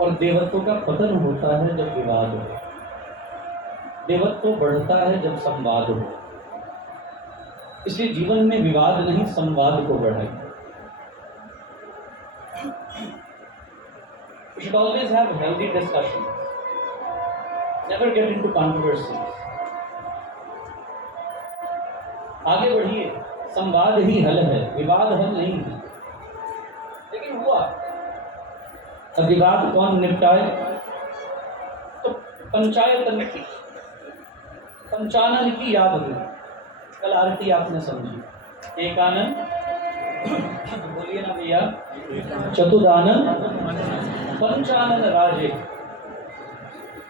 और देवत्व का पतन होता है जब विवाद हो, देवत्व बढ़ता है जब संवाद हो। इसलिए जीवन में विवाद नहीं, संवाद को बढ़ाइए। You should always have healthy discussions. Never get into controversies. आगे बढ़िए, संवाद ही हल है, विवाद हल नहीं है। लेकिन हुआ, अब विवाद कौन निपटाए? तो पंचायतन की, पंचानन की याद हुई। कल आरती आपने समझी। एक आनंद, बोलिए ना भैया, चतुरानंद पंचानन राजे।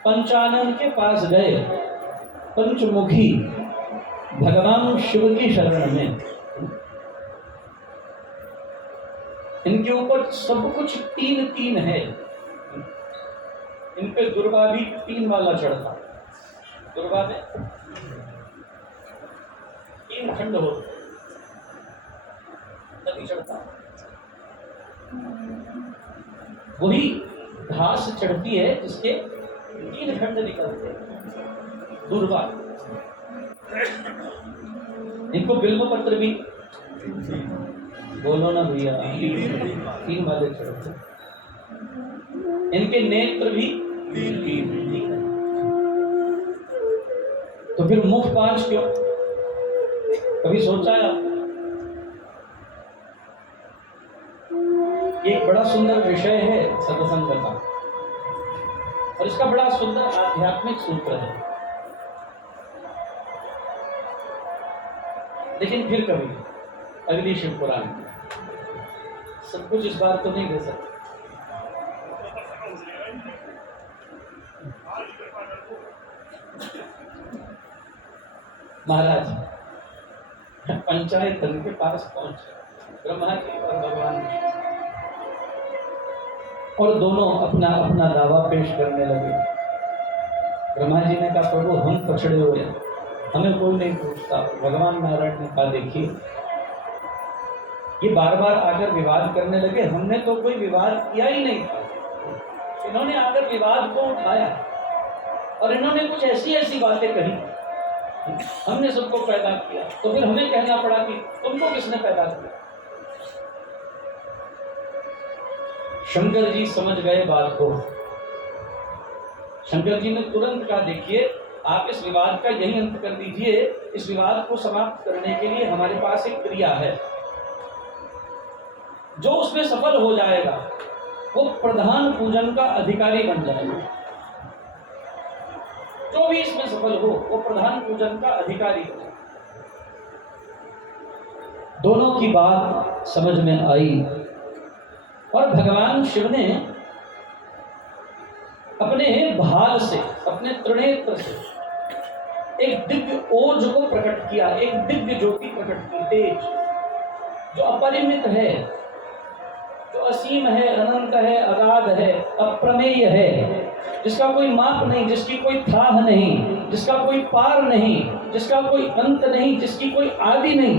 पंचानन के पास गए पंचमुखी भगवान शिव की शरण में। इनके ऊपर सब कुछ 3-3 है। इन पे दुर्गा भी 3 वाला चढ़ता। दुर्गा में 3 खंड होते, तभी चढ़ता। वही घास चढ़ती है जिसके 3 खंड निकलते हैं, दुर्गा। इनको बिल्व पत्र भी, बोलो ना भैया, 3 वाले चढ़ते। इनके नेत्र भी 3। तो फिर मुख 5 क्यों? कभी सोचा है आपने? ये एक बड़ा सुंदर विषय है सत्संग का, और इसका बड़ा सुंदर आध्यात्मिक सूत्र है। लेकिन फिर कभी अगली शिव पुराण में सब कुछ इस बार तो नहीं दे सकते। महाराज पंचायत के पास पहुंचे ब्रह्मा जी और भगवान विष्णु, और दोनों अपना अपना दावा पेश करने लगे। ब्रह्मा जी ने कहा, प्रभु हम पछड़े हुए, हमें कोई नहीं पूछता। भगवान नारायण ने कहा, देखिए ये बार बार आकर विवाद करने लगे, हमने तो कोई विवाद किया ही नहीं था। इन्होंने आकर विवाद को उठाया और इन्होंने कुछ ऐसी ऐसी बातें कही, हमने सबको पैदा किया। तो फिर हमें कहना पड़ा कि तुमको किसने पैदा किया? शंकर जी समझ गए बात को। शंकर जी ने तुरंत कहा, देखिए आप इस विवाद का यही अंत कर दीजिए। इस विवाद को समाप्त करने के लिए हमारे पास एक क्रिया है, जो उसमें सफल हो जाएगा वो प्रधान पूजन का अधिकारी बन जाएगा। जो भी इसमें सफल हो वो प्रधान पूजन का अधिकारी हो। दोनों की बात समझ में आई, और भगवान शिव ने अपने भाल से, अपने त्रिनेत्र से एक दिव्य ओज को प्रकट किया, एक दिव्य ज्योति प्रकट की, तेज जो अपरिमित है, जो असीम है, अनंत है, अगाध है, अप्रमेय है, जिसका कोई माप नहीं, जिसकी कोई थाह नहीं, जिसका कोई पार नहीं, जिसका कोई अंत नहीं, जिसकी कोई आदि नहीं।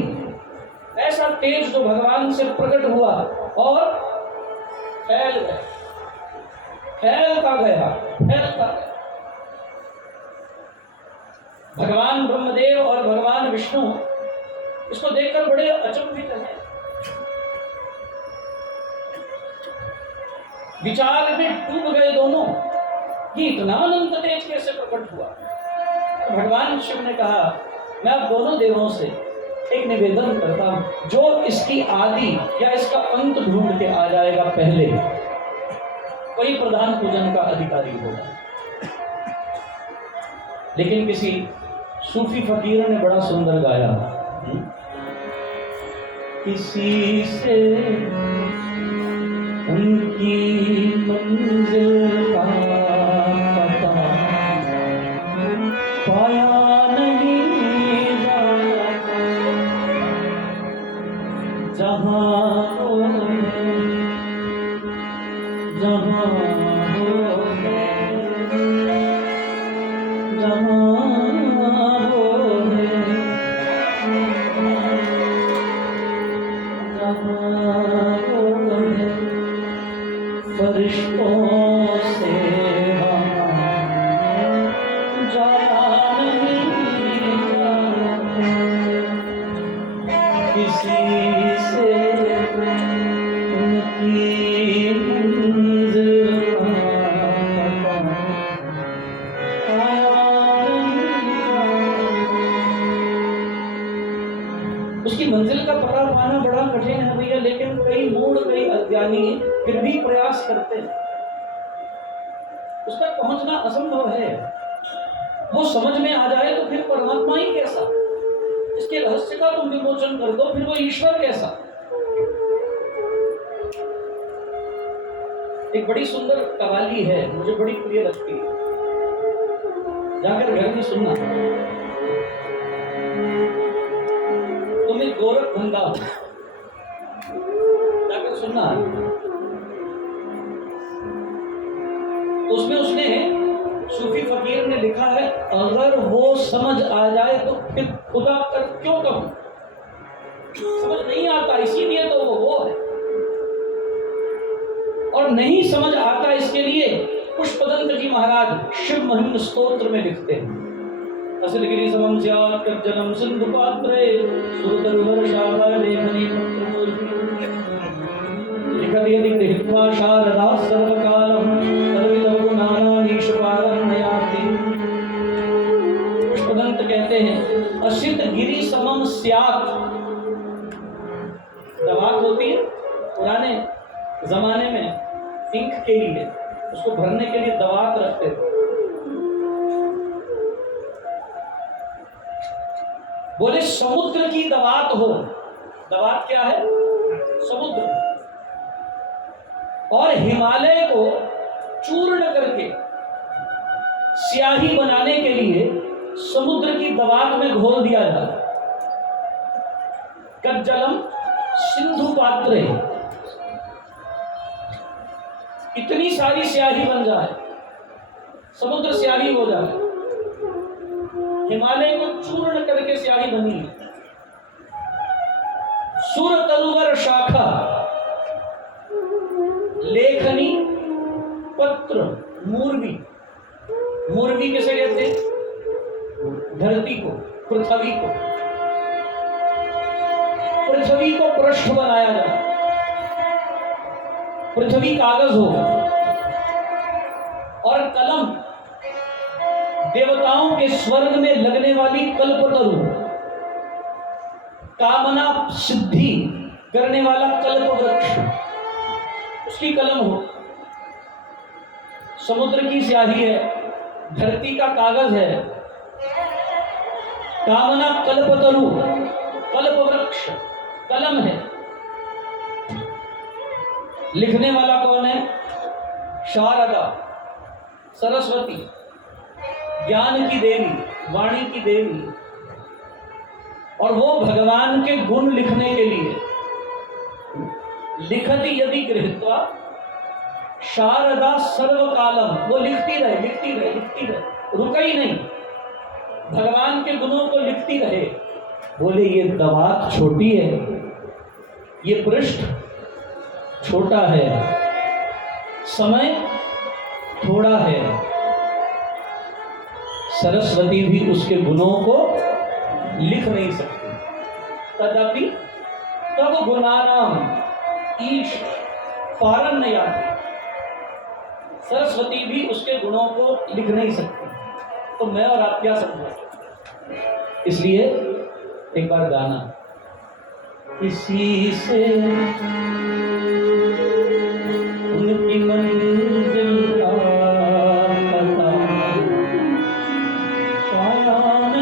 ऐसा तेज जो भगवान से प्रकट हुआ और फैल गया, फैलता गया, फैलता गया। भगवान ब्रह्मदेव और भगवान विष्णु इसको देखकर बड़े अचंभित हैं। विचार में डूब गए दोनों कि इतना अनंत तेज कैसे प्रकट हुआ। भगवान शिव ने कहा, मैं आप दोनों देवों से एक निवेदन करता हूं, जो इसकी आदि या इसका अंत ढूंढ के आ जाएगा पहले, वही प्रधान पूजन का अधिकारी होगा। लेकिन किसी सूफी फकीर ने बड़ा सुंदर गाया, किसी से उनकी मंजिल का पता पाया नहीं जाता, जहाँ हो जहाँ फरिश्तों से जाना नहीं जाते, किसी से उनकी मंजिल उसकी मंजिल का पता पाना बड़ा कठिन है भैया, लेकिन कई मूढ़ कई अज्ञानी फिर भी प्रयास करते हैं। उस तक पहुंचना असंभव है। वो समझ में आ जाए तो फिर परमात्मा ही कैसा, इसके रहस्य का तुम विमोचन कर दो, फिर वो ईश्वर कैसा। एक बड़ी सुंदर कवाली है, मुझे बड़ी प्रिय लगती है, जाकर घर में सुनना। तुम एक गोरख धंधा हो, जाकर सुनना। तो उसमें उसने सूफी फकीर ने लिखा है, अगर वो समझ आ जाए तो फिर खुदा कर क्यों कहूं। समझ नहीं आता इसीलिए तो वो है, और नहीं समझ आता इसके लिए पुष्पदंत जी महाराज शिव महिम स्तोत्र में लिखते हैं, असलगिरी समम स्यात् कज्जलम सिंधु पात्रे सुरतरुवर शाला लेखनी पत्रमूर्ति लिखति यदि गृहीत्वा शारदा सर्वकालम तदविदव गुणानानीशपालम नयाति। पुष्पदंत कहते हैं, असित गिरी समम स्यात्, दवात होती है पुराने जमाने में इंक के लिए, उसको भरने के लिए दवात रखते थे। बोले समुद्र की दवात हो, दवात क्या है? समुद्र। और हिमालय को चूर्ण करके स्याही बनाने के लिए समुद्र की दवात में घोल दिया जाए। कज्जलम सिंधु पात्रे, इतनी सारी स्याही बन जाए, समुद्र स्याही हो जाए। हिमालय को चूर्ण करके स्याही बनी है। सुर तरुवर शाखा लेखनी पत्र मूर्वी, मूर्वी किसे कहते हैं? धरती को, पृथ्वी को। पृथ्वी को पृष्ठ बनाया जाए, पृथ्वी कागज होगा, और कलम देवताओं के स्वर्ग में लगने वाली कल्पतरु, कामना सिद्धि करने वाला कल्प वृक्ष, उसकी कलम हो। समुद्र की स्याही है, धरती का कागज है, कामना कल्पतरु, कल्प वृक्ष कलम है। लिखने वाला कौन है? शारदा, सरस्वती, ज्ञान की देवी, वाणी की देवी। और वो भगवान के गुण लिखने के लिए लिखती यदि गृहीत्वा शारदा सर्वकालम, वो लिखती रहे लिखती रहे लिखती रहे, रुका ही नहीं, भगवान के गुणों को लिखती रहे। बोले ये दवात छोटी है, ये पृष्ठ छोटा है, समय थोड़ा है, सरस्वती भी उसके गुणों को लिख नहीं सकती। तदपि तब गुणानाम ईश पारम नहीं आती, सरस्वती भी उसके गुणों को लिख नहीं सकती। तो मैं और आप क्या समझे? इसलिए एक बार गाना, किसी से उनकी मंजिल का पता पाया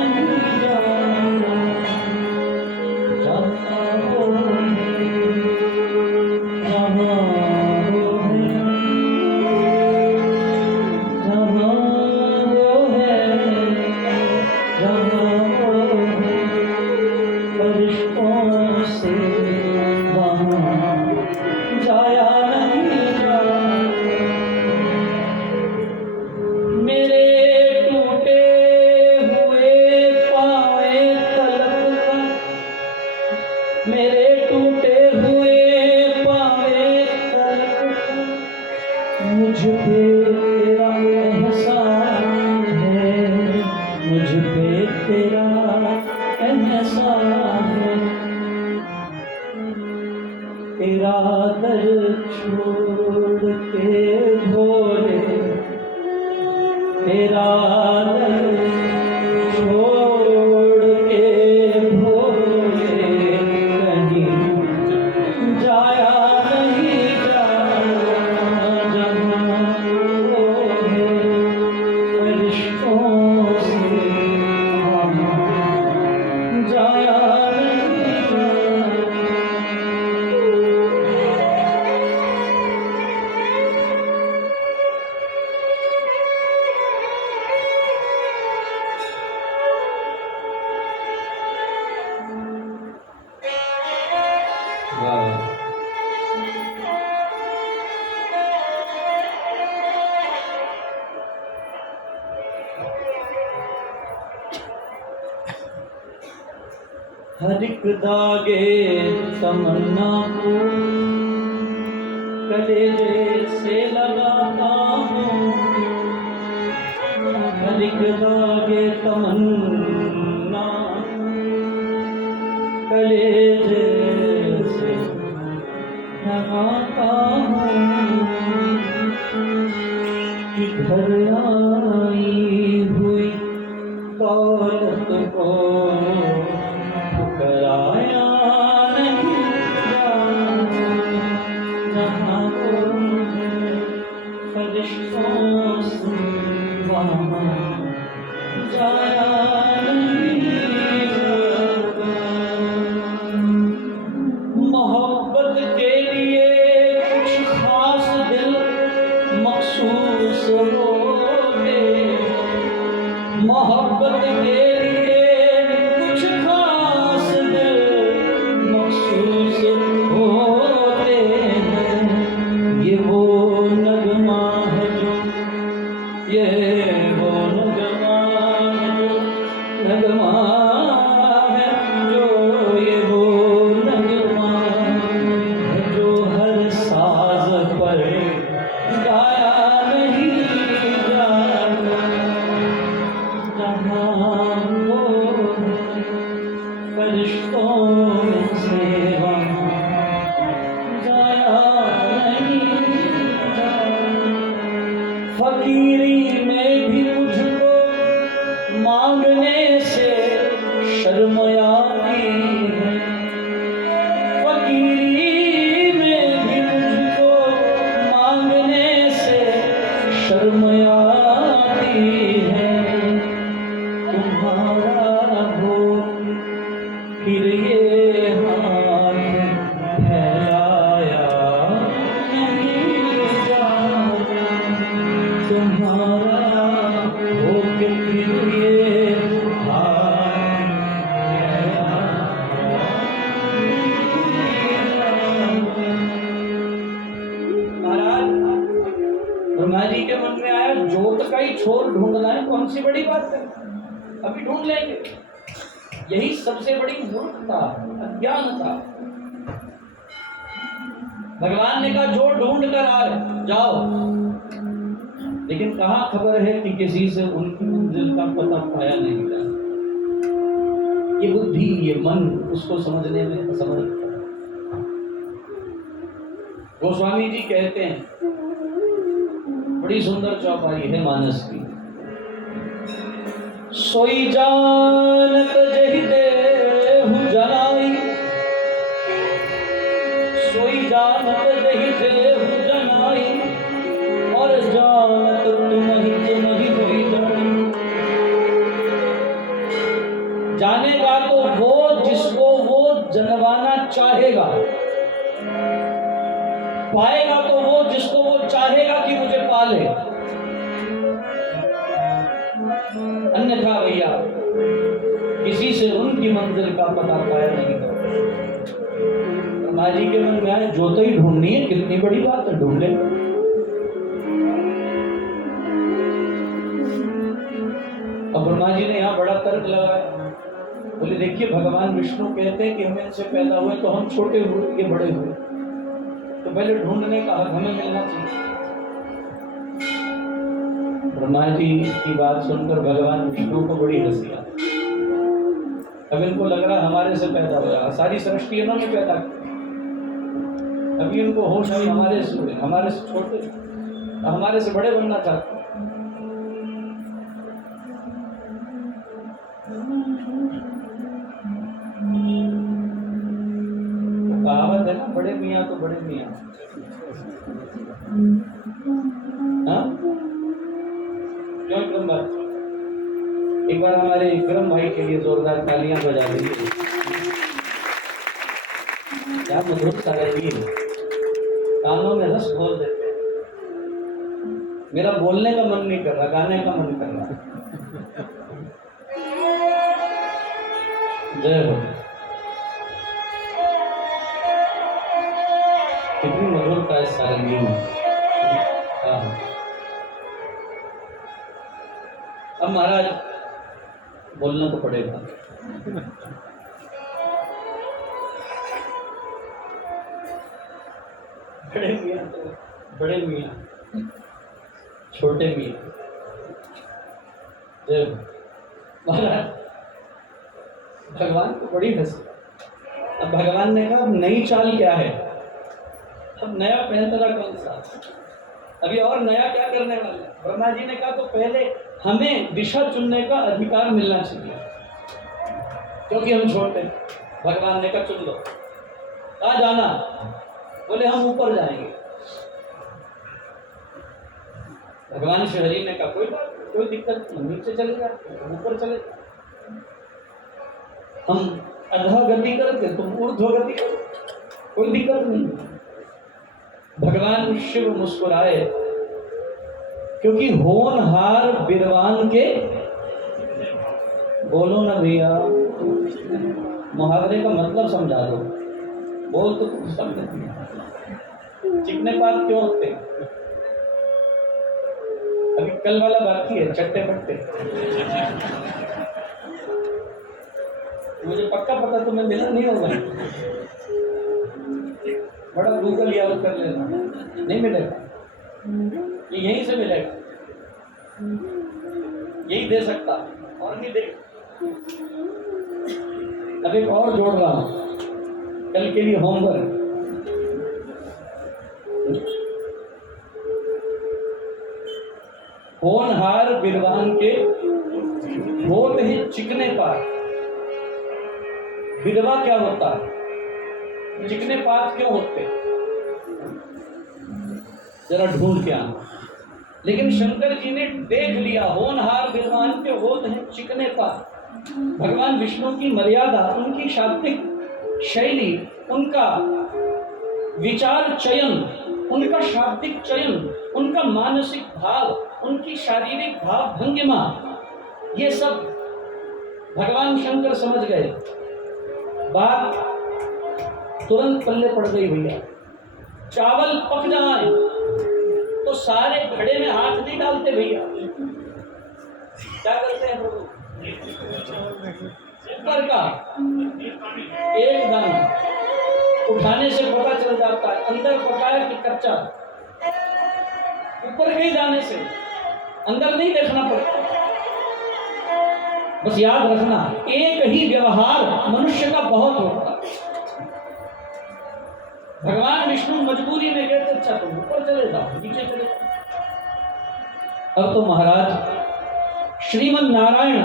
नहीं जाना, जहाँ वो है, फरिश्तों से वहाँ मुझ पे तेरा एहसान है, मुझ पे तेरा एहसान है, तेरा दर छोड़ के भोरे, तेरा दर छोड़ के भोरे, कहीं जाया नहीं हर एक दागे तमन्ना को कलेजे से लगाता हूँ, हर एक दागे तमन्ना कलेजे से लगाता हूँ, कि घर आई हुई दौलत को ठुकराया नहीं जहाँ तुम फरिश्तों से वहाँ जाया नहीं जाता। मोहब्बत के लिए कुछ खास दिल मखसूस होते, मोहब्बत के लिए कुछ खास दिल मखसूस होते हैं। ये वो नगमा है जो, ये वो नगमा है जो, नगमा है जो, ये वो नगमा है जो हर साज पर गाया नहीं जाता। जहाँ वो फरिश्तों में से वहाँ जाया नहीं जाता। फकीरी में भी मुझको मांगने से शर्म आती है, फकीरी में भी मुझको मांगने से शर्म आती है। तुम्हारा हो फिर ये हाथ फैलाया नहीं जाता, तुम्हारा हो के फिर ये हाथ फैलाया नहीं जाता। महाराज ब्रह्मा जी के मन में आया जोत का ही छोर ढूंढना है, कौन सी बड़ी बात है, अभी ढूंढ लेंगे। यही सबसे बड़ी मूर्खता, अज्ञानता। भगवान ने कहा जो ढूंढ कर आए जाओ, लेकिन कहाँ खबर है कि किसी से उनकी मंजिल का पता पाया नहीं गया। ये बुद्धि, ये मन उसको समझने में असमर्थ है। गोस्वामी जी कहते हैं, बड़ी सुंदर चौपाई है मानस की। सोई जानत जहि देहु जनाई, सोई जानत जहि देहु जनाई, और जानत तुम ही होई जानी। जानेगा तो वो जिसको वो जनवाना चाहेगा, पाएगा तो वो जिसको वो चाहेगा कि मुझे पाले, अन्यथा भैया किसी से उनकी मंजिल का पता पाया नहीं था। ब्रह्मा जी के मन में आए जोत ही ढूंढनी है, कितनी बड़ी बात है, ढूंढ ले। अब ब्रह्मा जी ने यहाँ बड़ा तर्क लगाया, बोले देखिए भगवान विष्णु कहते हैं कि हम इनसे पैदा हुए तो हम छोटे हुए, ये बड़े हुए, तो पहले ढूंढने का हक हमें मिलना चाहिए। ब्रह्मा जी की बात सुनकर भगवान विष्णु को बड़ी हंसी आई। अब इनको लग रहा हमारे से पैदा हुआ, सारी सृष्टि इन्होंने पैदा की। अभी इनको होश आई हमारे से छोटे, हमारे से बड़े बनना चाहते। कहावत है ना, बड़े मियाँ तो बड़े मियाँ। हाँ क्यों एकदम बात। एक बार हमारे विक्रम भाई के लिए जोरदार तालियां बजा दीजिए। क्या मधुरता है ये, कानों में रस घोल देते हैं। मेरा बोलने का मन नहीं कर रहा, गाने का मन कर रहा। जय हो। कितनी मधुरता है सारंगी में। अब महाराज बोलना तो पड़ेगा। बड़े मियाँ तो बड़े मियाँ, छोटे मियाँ। जब महाराज भगवान को बड़ी हंसी। अब भगवान ने कहा नई चाल क्या है, अब नया पैंतरा कौन सा, अभी और नया क्या करने वाले। ब्रह्मा जी ने कहा तो पहले हमें दिशा चुनने का अधिकार मिलना चाहिए, क्योंकि हम छोटे। भगवान ने कहा चुन लो, कहाँ जाना, बोले हम ऊपर जाएंगे। भगवान श्री हरि ने कहा कोई दिक्कत नहीं, नीचे चले जाते, ऊपर चले जाते। हम अधः गति करते, तुम ऊर्ध्व गति करो, कोई दिक्कत नहीं। भगवान शिव मुस्कुराए, क्योंकि होनहार बिरवान के, बोलो ना भैया, मुहावरे का मतलब समझा दो, बोल तो कुछ समझ नहीं। चिकने पात क्यों होते, अभी कल वाला बाकी है, चट्टे पट्टे। मुझे पक्का पता तुम्हें मिला नहीं होगा, बड़ा गूगल याद कर लेना, नहीं मिलेगा, ये यहीं से मिलेगा, यही दे सकता और नहीं दे। अब एक और जोड़ रहा हूं कल के लिए होमवर्क। होनहार बिरवान के होते हैं चिकने पात। विधवा क्या होता है, चिकने पात क्यों होते, जरा ढूंढ के आना। लेकिन शंकर जी ने देख लिया होनहार विद्वान के होते हैं चिकने पात। भगवान विष्णु की मर्यादा, उनकी शाब्दिक शैली, उनका विचार चयन, उनका शाब्दिक चयन, उनका मानसिक भाव, उनकी शारीरिक भाव भंगिमा, ये सब भगवान शंकर समझ गए। बात तुरंत पल्ले पड़ गई भैया। चावल पक जाए तो सारे घड़े में हाथ नहीं डालते भैया, क्या करते हैं प्रभु, ऊपर का एक दाना उठाने से पता चल जाता है अंदर पकाया कि कच्चा। ऊपर के ही दाने से अंदर नहीं देखना पड़ता। बस याद रखना, एक ही व्यवहार मनुष्य का बहुत होता है। भगवान विष्णु मजबूरी में कहते अच्छा तुम ऊपर चले जाओ, नीचे चले जाओ। अब तो महाराज श्रीमन नारायण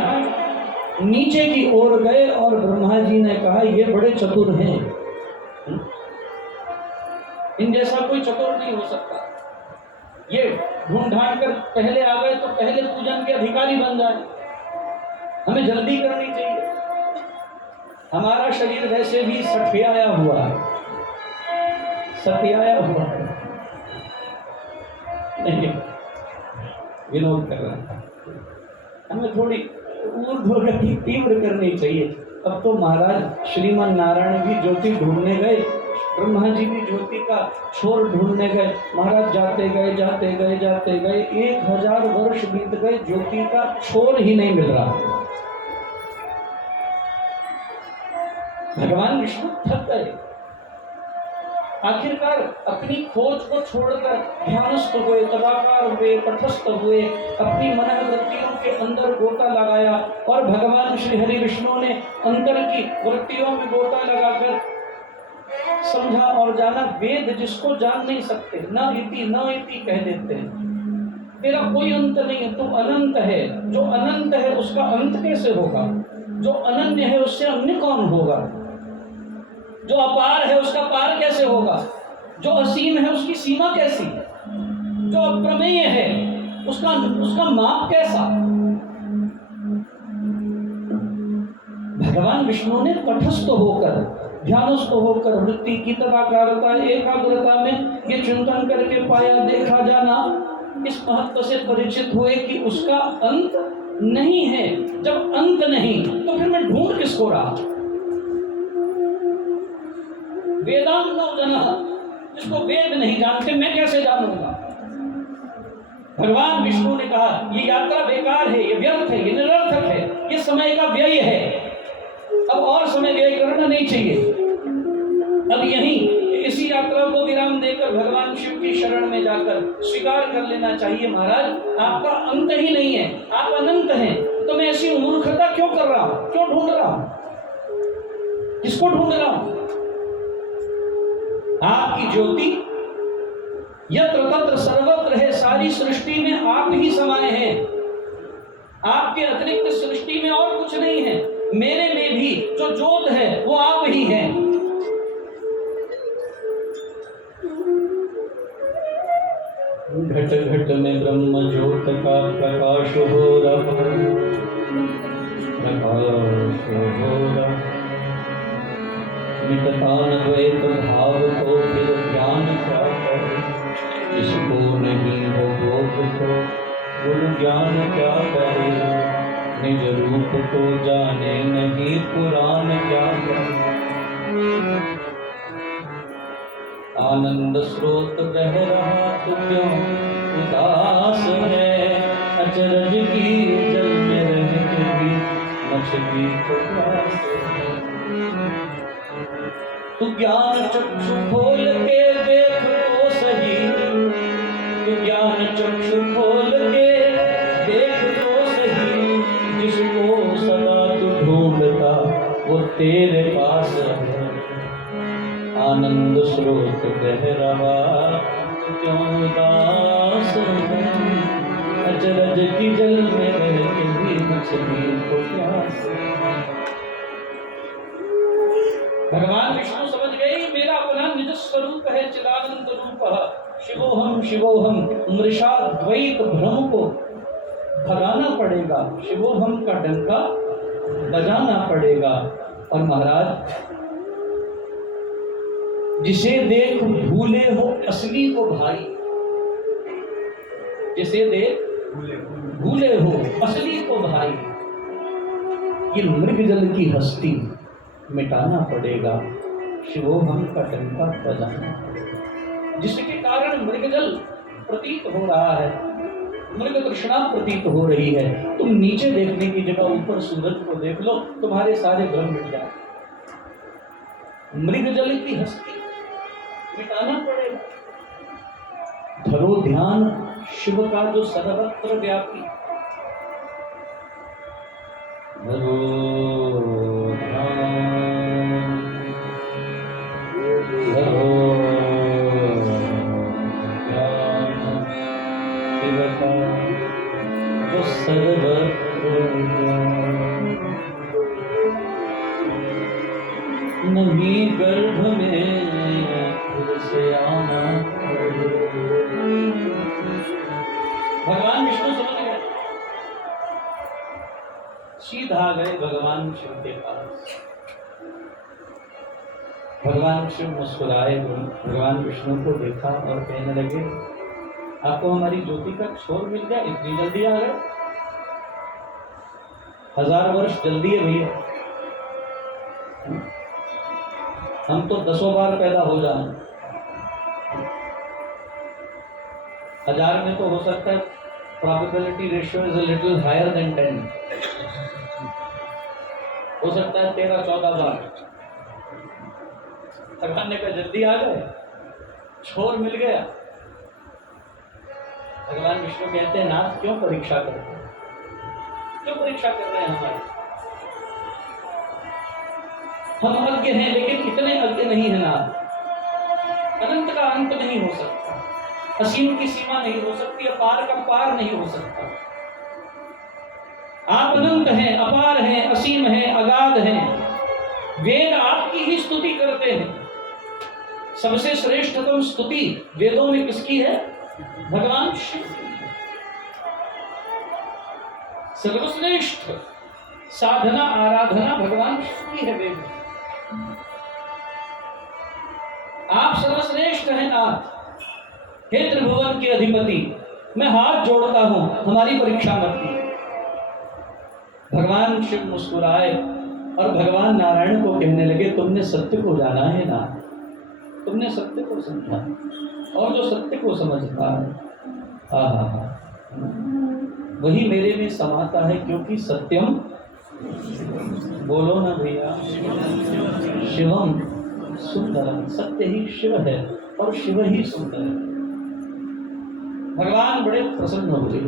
नीचे की ओर गए और ब्रह्मा जी ने कहा ये बड़े चतुर हैं, इन जैसा कोई चतुर नहीं हो सकता। ये ढूंढ ढांड कर पहले आ गए तो पहले पूजन के अधिकारी बन जाए, हमें जल्दी करनी चाहिए। हमारा शरीर वैसे भी सठियाया हुआ है, सठियाया हुआ है, नहीं विनोद कर रहा था। हमें थोड़ी ऊर्ध्व गति तीव्र करनी चाहिए। अब तो महाराज श्रीमन नारायण भी ज्योति ढूंढने गए, ब्रह्मा जी भी ज्योति का छोर ढूंढने गए। महाराज जाते गए जाते गए जाते गए, 1000 वर्ष बीत गए, ज्योति का छोर ही नहीं मिल रहा। भगवान विष्णु थक गए, आखिरकार अपनी खोज को छोड़कर ध्यानस्थ हुए, तदाकार हुए, तटस्थ हुए, अपनी मनोवृत्तियों के अंदर गोता लगाया और भगवान श्री हरि विष्णु ने अंतर की वृत्तियों में गोता लगाकर समझा और जाना। वेद जिसको जान नहीं सकते, न इति कह देते हैं, तेरा कोई अंत नहीं है, तू अनंत है। जो अनंत है उसका अंत कैसे होगा? जो अनन्य है उससे अन्य कौन होगा? जो अपार है उसका पार कैसे होगा? जो असीम है उसकी सीमा कैसी? जो अप्रमेय है उसका माप कैसा? भगवान विष्णु ने तटस्थ होकर, ध्यानस्थ होकर वृत्ति की तदाकारता, एकाग्रता में ये चिंतन करके पाया, देखा, जाना, इस महत्व से परिचित हुए कि उसका अंत नहीं है। जब अंत नहीं तो फिर मैं ढूंढ किसको रहा? वेदांतो जनः, जिसको वेद नहीं जानते मैं कैसे जानूंगा? भगवान विष्णु ने कहा ये यात्रा बेकार है, ये व्यर्थ है, ये निरर्थक है, ये समय का व्यय है, अब और समय व्यय करना नहीं चाहिए। अब यहीं इसी यात्रा को विराम देकर भगवान शिव की शरण में जाकर स्वीकार कर लेना चाहिए, महाराज आपका अंत ही नहीं है, आप अनंत हैं, तो मैं ऐसी मूर्खता क्यों कर रहा हूं? क्यों ढूंढ रहा हूं? किसको ढूंढ रहा हूं? आपकी ज्योति यत्र तत्र सर्वत्र है, सारी सृष्टि में आप ही समाये हैं, आपके अतिरिक्त सृष्टि में और कुछ नहीं है। मेरे में भी जो ज्योत है वो आप ही हैं। घट घट में ब्रह्म ज्योत का प्रकाश हो रहा, प्रकाश हो रहा, मिटता न द्वैत भाव को फिर ज्ञान क्या करे, जिसको नहीं हो बोध तो गुरु ज्ञान क्या करे, निज रूप को जाने नहीं पुराण क्या करे। आनंद स्रोत बह रहा तो क्यों उदास है, अचरज की जल में रह के भी मछली को प्यास है। तू ज्ञान चक्षु खोल के देख तो सही, तू ज्ञान चक्षु खोल के देख तो सही, जिसको सदा तू ढूंढता वो तेरे पास है। आनंद स्रोत बह रहा क्यों उदास है, अचरज की जल में रह के भी मछली को प्यास है। भगवान विष्णु समझ गए मेरा अपना निज स्वरूप है, चिदानंद रूप शिवोहम शिवोहम। मृषा द्वैत भ्रम को भगाना पड़ेगा, शिवोहम का डंका बजाना पड़ेगा। और महाराज जिसे देख भूले हो असली को भाई, जिसे देख भूले हो असली को भाई, ये मृग जल की हस्ती मिटाना पड़ेगा, शिवोहम का डंका बजाना पड़ेगा। जिसके कारण मृगजल प्रतीत हो रहा है, मृग तृष्णा प्रतीत हो रही है। तुम नीचे देखने की जगह ऊपर सूरज को देख लो, तुम्हारे सारे भ्रम मिट जाए। मृगजल की हस्ती मिटाना पड़ेगा। धरो ध्यान शिव का जो सर्वत्र व्यापी, धरो जो सर्वत्र नहीं गर्भ में फिर से आना। भगवान विष्णु समझ गए, सीधा गए भगवान शिव के पास। भगवान शिव मुस्कुराए, भगवान विष्णु को देखा और कहने लगे आपको हमारी ज्योति का छोर मिल गया, इतनी जल्दी आ गए? 1000 वर्ष जल्दी है भैया, हम तो 10 बार पैदा हो जाए। 1000 में तो हो सकता है probability ratio is a little higher than 10, हो सकता है 13-14 बार। भगवान ने कहा जल्दी आ गए, छोर मिल गया। भगवान विष्णु कहते हैं नाथ क्यों परीक्षा करते हैं, क्यों परीक्षा कर रहे हैं हमारी? हम अज्ञ हैं लेकिन इतने अज्ञ नहीं है नाथ। अनंत का अंत नहीं हो सकता, असीम की सीमा नहीं हो सकती, अपार का पार नहीं हो सकता। आप अनंत हैं, अपार हैं, असीम हैं, अगाध हैं। वेद आपकी ही स्तुति करते हैं। सबसे श्रेष्ठतम स्तुति वेदों में किसकी है? भगवान शिव। सर्वश्रेष्ठ साधना आराधना भगवान शिव की है वेद। आप सर्वश्रेष्ठ हैं नाथ, हे त्रिभुवन के अधिपति। मैं हाथ जोड़ता हूं, हमारी परीक्षा मत कीजिए। भगवान शिव मुस्कुराए और भगवान नारायण को कहने लगे, तुमने सत्य को जाना है ना, तुमने सत्य को समझा, और जो सत्य को समझता है वही मेरे में समाता है, क्योंकि सत्यम, बोलो ना भैया, शिवम सुंदरम। सत्य ही शिव है और शिव ही सुंदर है। भगवान बड़े प्रसन्न हुए।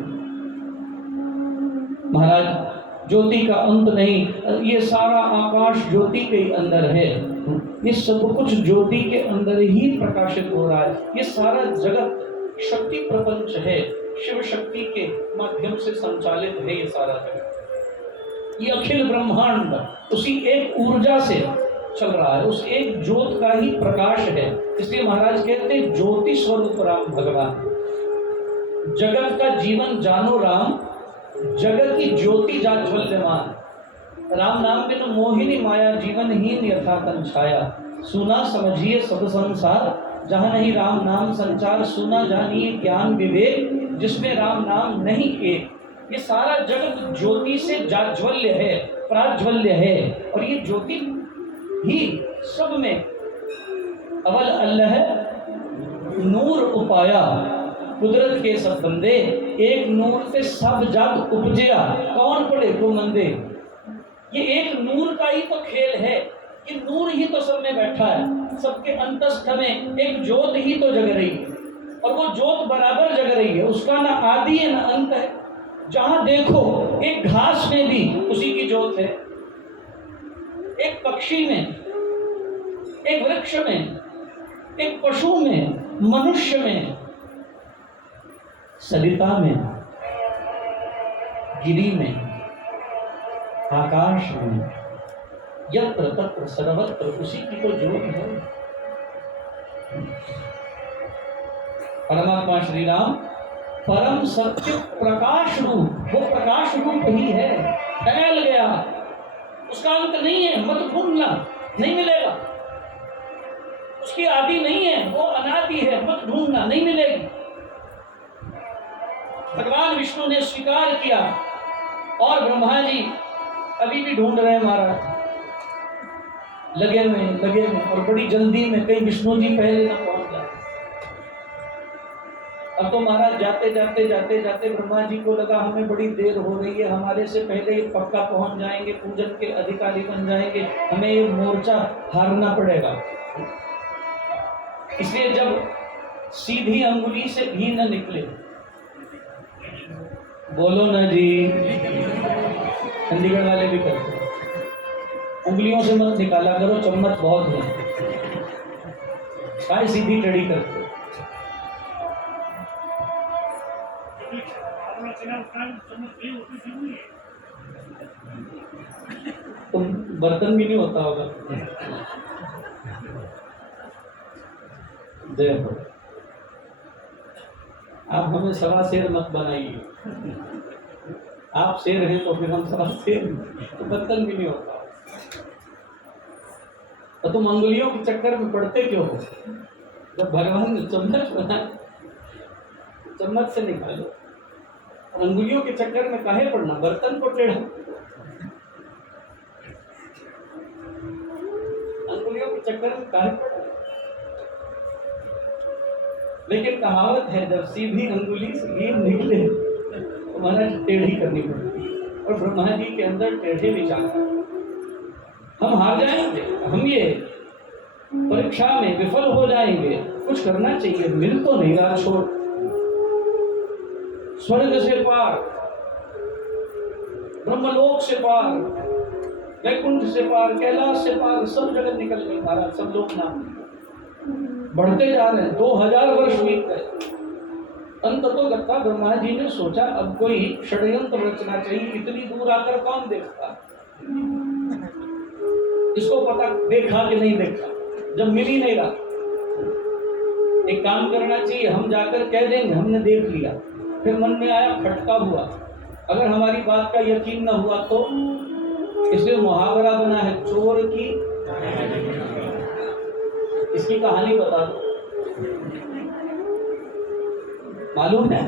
महाराज ज्योति का अंत नहीं, ये सारा आकाश ज्योति के अंदर है, ये सब कुछ ज्योति के अंदर ही प्रकाशित हो रहा है। ये सारा जगत शक्ति प्रपंच है, शिव शक्ति के माध्यम से संचालित है ये सारा जगत। ये अखिल ब्रह्मांड उसी एक ऊर्जा से चल रहा है, उस एक ज्योत का ही प्रकाश है। इसलिए महाराज कहते हैं ज्योति स्वरूप राम भगवान। जगत का जीवन जानो राम, जगत की ज्योति जाज्वल्यमान। राम नाम बिन मोहिनी माया, जीवनहीन यथा तन छाया। सुना समझिए सब संसार, जहाँ नहीं राम नाम संचार। सुना जानिए ज्ञान विवेक, जिसमें राम नाम नहीं एक। ये सारा जगत ज्योति से जाज्वल्य है, प्राज्वल्य है, और ये ज्योति ही सब में अवल अल्लाह नूर उपाया। कुदरत के सब बंदे, एक नूर से सब जग उपजया, कौन पड़े को मंदे। ये एक नूर का ही तो खेल है, ये नूर ही तो सब में बैठा है। सबके अंतस्थ में एक ज्योत ही तो जग रही है, और वो ज्योत बराबर जग रही है, उसका ना आदि है ना अंत है। जहां देखो एक घास में भी उसी की ज्योत है, एक पक्षी में, एक वृक्ष में, एक पशु में, मनुष्य में, सरिता में, गिरी में, आकाश में, यत्र तत्र सर्वत्र उसी की तो ज्योत है। परमात्मा श्री राम परम सत्य प्रकाश रूप, वो प्रकाश रूप ही है, फैल गया, उसका अंत नहीं है, मत ढूंढना, नहीं मिलेगा। उसकी आदि नहीं है, वो अनादि है, मत ढूंढना, नहीं मिलेगी। भगवान विष्णु ने स्वीकार किया, और ब्रह्मा जी अभी भी ढूंढ रहे हैं महाराज, लगे में, और बड़ी जल्दी में, कहीं विष्णु जी पहले ना पहुंच जाए। अब तो महाराज जाते जाते ब्रह्मा जी को लगा हमें बड़ी देर हो रही है, हमारे से पहले ये पक्का पहुंच जाएंगे, पूजन के अधिकारी बन जाएंगे, हमें ये मोर्चा हारना पड़ेगा। इसलिए जब सीधी अंगुली से घी न निकले, बोलो ना जी, चंडीगढ़ वाले भी करते हैं, उंगलियों से मत निकाला करो, चम्मच बहुत है, काय सीधी टेढ़ी करते। तुम बर्तन भी नहीं होता होगा। जय हो। आप हमें सवा शेर मत बनाइए, आप शेर हैं तो फिर हम सवा शेर, तो बर्तन भी नहीं होता। तो तुम अंगुलियों के चक्कर में पड़ते क्यों हो? जब भगवान ने चम्मच बनाया, चम्मच से निकालो, अंगुलियों के चक्कर में काहे पड़ना, बर्तन को टेढ़ा, अंगुलियों के चक्कर में काहे पड़ना। लेकिन कहावत है, जब सीधी अंगुली से घी निकले तो महाराज टेढ़ी करनी पड़ती, और ब्रह्मा जी के अंदर टेढ़े विचार। हम हार जाएंगे, हम ये परीक्षा में विफल हो जाएंगे, कुछ करना चाहिए, मिल तो नहीं रहा छोड़। स्वर्ग से पार, ब्रह्मलोक से पार, वैकुंठ से पार, कैलाश से पार, सब जगह निकल गए महाराज, सब लोग नाम बढ़ते जा रहे हैं। 2000 वर्ष बीत गए। अंत तो गत्ता ब्रह्मा जी ने सोचा अब कोई षड्यंत्र रचना चाहिए, इतनी दूर आकर कौन देखता, इसको पता देखा कि नहीं देखा, जब मिल ही नहीं रहा, एक काम करना चाहिए, हम जाकर कह देंगे हमने देख लिया। फिर मन में आया खटका हुआ, अगर हमारी बात का यकीन न हुआ तो, इसलिए मुहावरा बना है चोर की, इसकी कहानी बता दो, मालूम है?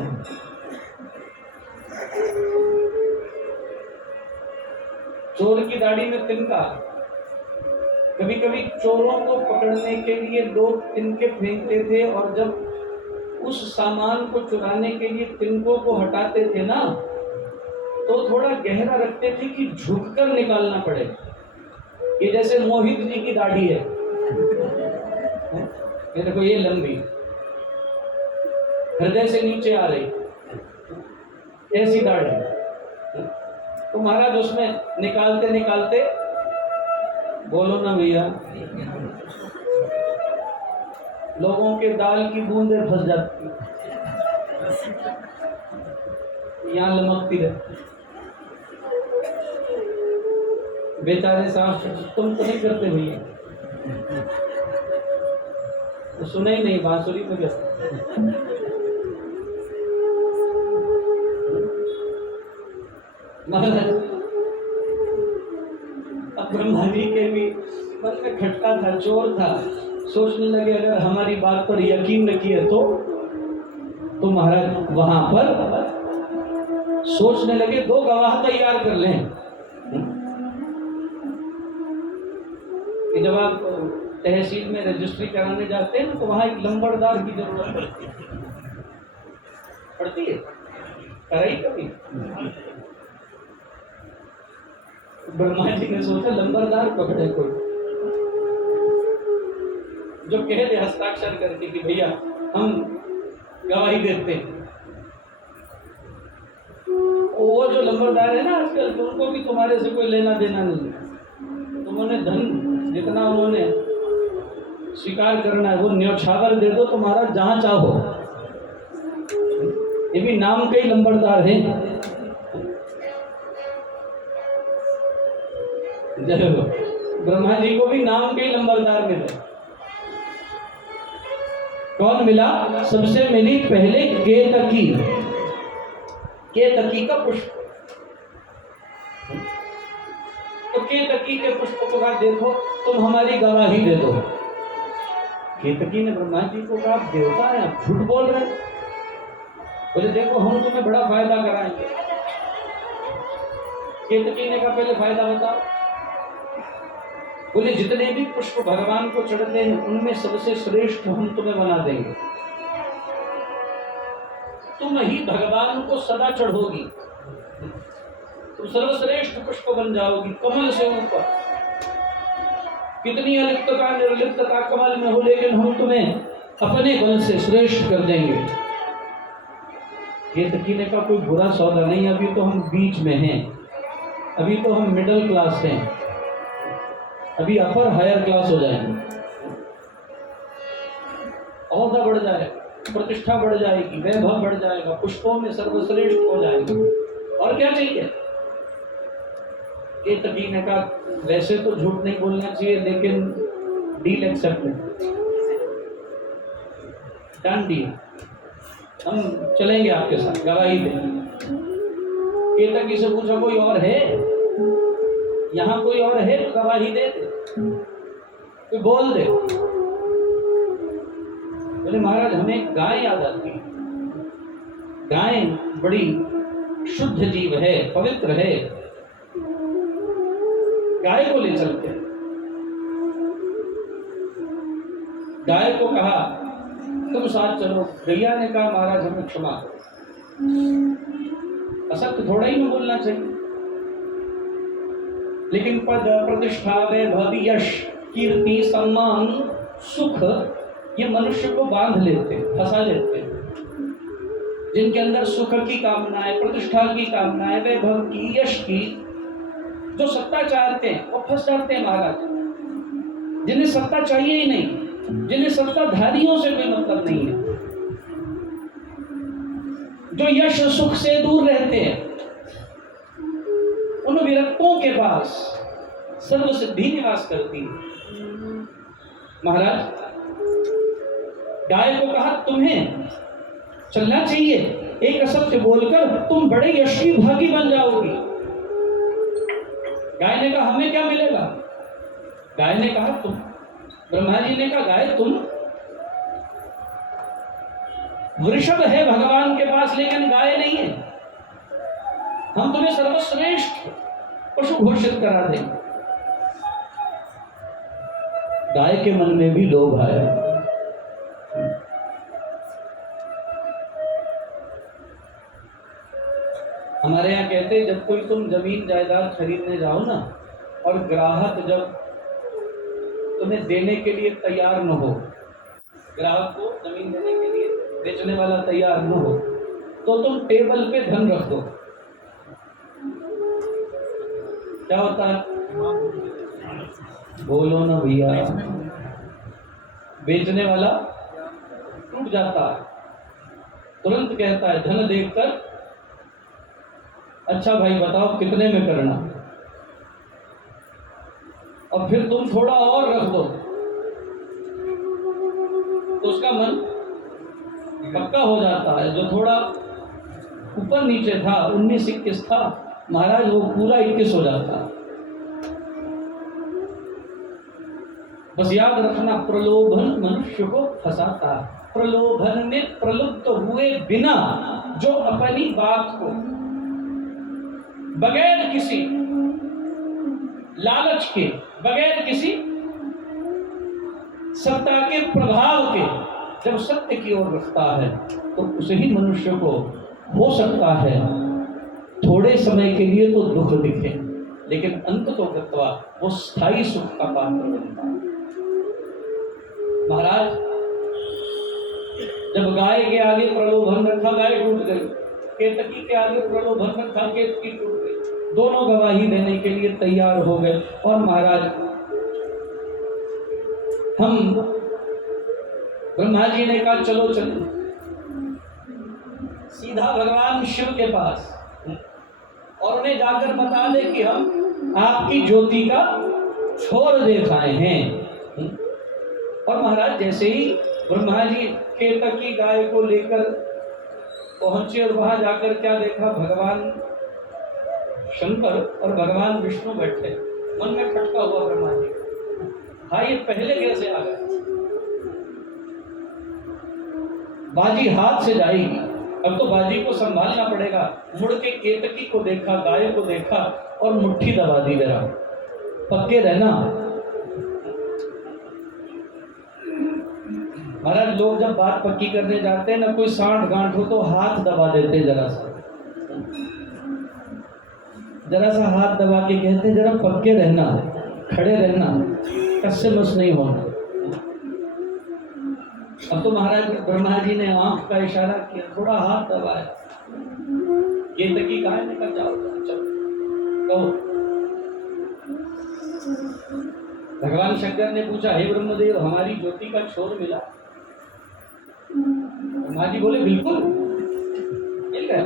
चोर की दाढ़ी में तिनका। कभी कभी चोरों को पकड़ने के लिए लोग तिनके फेंकते थे, और जब उस सामान को चुराने के लिए तिनकों को हटाते थे ना, तो थोड़ा गहरा रखते थे कि झुककर निकालना पड़े। ये जैसे मोहित जी की दाढ़ी है, ये देखो ये लंबी, हृदय से नीचे आ रही, ऐसी दाढ़ी। तो महाराज उसमें निकालते निकालते, बोलो ना भैया, लोगों के दाल की बूंदें फंस जाती, यहाँ लमकती रहती। बेचारे साहब, तुम तो नहीं करते भैया, तो सुना ही नहीं, बांसुरी में व्यस्त। महाराज अब ब्रह्मा जी के भी मन में खटका था, चोर था, सोचने लगे अगर हमारी बात पर यकीन न किए तो महाराज वहां पर सोचने लगे दो गवाह तैयार कर लें कि जब आप तहसील में रजिस्ट्री कराने जाते हैं ना, तो वहां एक लंबड़दार की जरूरत पड़ती है। कराई कभी? ब्रह्मा जी ने सोचा लंबरदार पकड़े कोई, जो कह दे हस्ताक्षर करके कि भैया हम गवाही देते हैं। वो जो लंबरदार है ना आजकल, तो उनको भी तुम्हारे से कोई लेना देना नहीं है। तुमने धन जितना उन्होंने स्वीकार करना है वो न्यौछावर दे दो तुम्हारा, जहां चाहो। ये भी नाम के ही लंबरदार हैं। ब्रह्मा जी को भी नाम के ही लंबरदार मिले। कौन मिला? सबसे मिली पहले केतकी, केतकी का पुष्प। तो केतकी के पुष्प को कहा देखो तुम हमारी गवाही दे दो। केतकी ने ब्रह्मा जी को कहा देवता है आप झूठ बोल रहे हैं। बोले देखो हम तुम्हें बड़ा फायदा कराएंगे। केतकी ने कहा पहले फायदा बताओ। बोले जितने भी पुष्प भगवान को चढ़ते हैं उनमें सबसे श्रेष्ठ हम तुम्हें बना देंगे, तुम ही भगवान को सदा चढ़ोगी, तुम सर्वश्रेष्ठ पुष्प बन जाओगी कमल से ऊपर। कितनी अलिप्तता निर्लिप्तता कमल में हो, लेकिन हम तुम्हें अपने बल से श्रेष्ठ कर देंगे। केतकी ने कहा कोई बुरा सौदा नहीं, अभी तो हम बीच में हैं, अभी तो हम मिडिल क्लास हैं, अभी अपर हायर क्लास हो जाएंगे, औहदा बढ़ जाएगा, प्रतिष्ठा बढ़ जाएगी, वैभव बढ़ जाएगा, पुष्पों में सर्वश्रेष्ठ हो जाएंगे, और क्या चाहिए? केतकी ने कहा वैसे तो झूठ नहीं बोलना चाहिए, लेकिन डील एक्सेप्टेड, डन डील, हम चलेंगे आपके साथ, गवाही देंगे। केतकी से पूछा कोई और है यहाँ, कोई और है तो गवाही दे दे, कोई बोल दे। बोले महाराज हमें गाय याद आती है, गाय बड़ी शुद्ध जीव है, पवित्र है, गाय को ले चलते। गाय को कहा तुम साथ चलो। भैया ने कहा महाराज हमें क्षमा करो, असत्य थोड़ा ही नहीं बोलना चाहिए, लेकिन पद प्रतिष्ठा वैभव यश कीर्ति सम्मान सुख ये मनुष्य को बांध लेते, फंसा लेते। जिनके अंदर सुख की कामना है, प्रतिष्ठा की कामना है, वैभव की, यश की, जो सत्ता चाहते हैं वो फंस जाते हैं महाराज। जिन्हें सत्ता चाहिए ही नहीं, जिन्हें सत्ताधारियों से कोई मतलब नहीं है, जो यश सुख से दूर रहते हैं, उन विरक्तों के पास सर्व सिद्धि निवास करती है। महाराज गाय को कहा तुम्हें चलना चाहिए, एक असत्य बोलकर तुम बड़े यशी भागी बन जाओगी। गाय ने कहा हमें क्या मिलेगा? गाय ने कहा तुम, ब्रह्मा जी ने कहा गाय तुम वृषभ है भगवान के पास, लेकिन गाय नहीं है। हम तुम्हें सर्वश्रेष्ठ पशु घोषित करा देंगे। गाय के मन में भी लोभ आया। हमारे यहाँ कहते हैं जब कोई तुम जमीन जायदाद खरीदने जाओ ना, और ग्राहक जब तुम्हें देने के लिए तैयार न हो, ग्राहक को जमीन देने के लिए बेचने वाला तैयार न हो, तो तुम टेबल पे धन रख दो। क्या होता है? बोलो ना भैया। बेचने वाला टूट जाता है, तुरंत कहता है धन देखकर अच्छा भाई बताओ कितने में करना, और फिर तुम थोड़ा और रख दो तो उसका मन पक्का हो जाता है। जो थोड़ा ऊपर नीचे था, 19-21 था महाराज, वो पूरा 21 हो जाता है। बस याद रखना, प्रलोभन मनुष्य को फंसाता है। प्रलोभन में प्रलुप्त हुए बिना जो अपनी बात को बगैर किसी लालच के, बगैर किसी सत्ता के प्रभाव के जब सत्य की ओर रखता है, तो उसे ही मनुष्य को हो सकता है थोड़े समय के लिए तो दुख दिखे, लेकिन अंत तो गत्वा वो स्थायी सुख का पात्र बनता है। महाराज जब गाय के आगे प्रलोभन रखा, गाय टूट गई। केतकी के आगे प्रलोभन रखा, केतकी टूट गई। दोनों गवाही देने के लिए तैयार हो गए। और महाराज हम ब्रह्मा जी ने कहा चलो चलो सीधा भगवान शिव के पास, और उन्हें जाकर बता दे कि हम आपकी ज्योति का छोर देख आए हैं। और महाराज जैसे ही ब्रह्मा जी केतकी गाय को लेकर पहुंचे और वहां जाकर क्या देखा, भगवान शंकर और भगवान विष्णु बैठे। मन में खटका हुआ ब्रह्मा जी, हाँ ये पहले कैसे आ गए? बाजी हाथ से जाएगी, अब तो बाजी को संभालना पड़ेगा। मुड़ के केतकी को देखा, गाय को देखा और मुट्ठी दबा दी। जरा पक्के रहना महाराज। लोग जब बात पक्की करने जाते हैं ना, कोई सांठ गांठ हो तो हाथ दबा देते, जरा सा हाथ दबा के कहते जरा पक्के रहना, खड़े रहना, कस्से मस नहीं होना। अब तो महाराज ब्रह्मा जी ने आंख का इशारा किया, थोड़ा हाथ दबाया। केतकी गाय ने कहा जाओ चलो कहो। भगवान शंकर ने पूछा हे ब्रह्मदेव हमारी ज्योति का छोर मिला? ब्रह्मा जी बोले बिल्कुल मिल गया।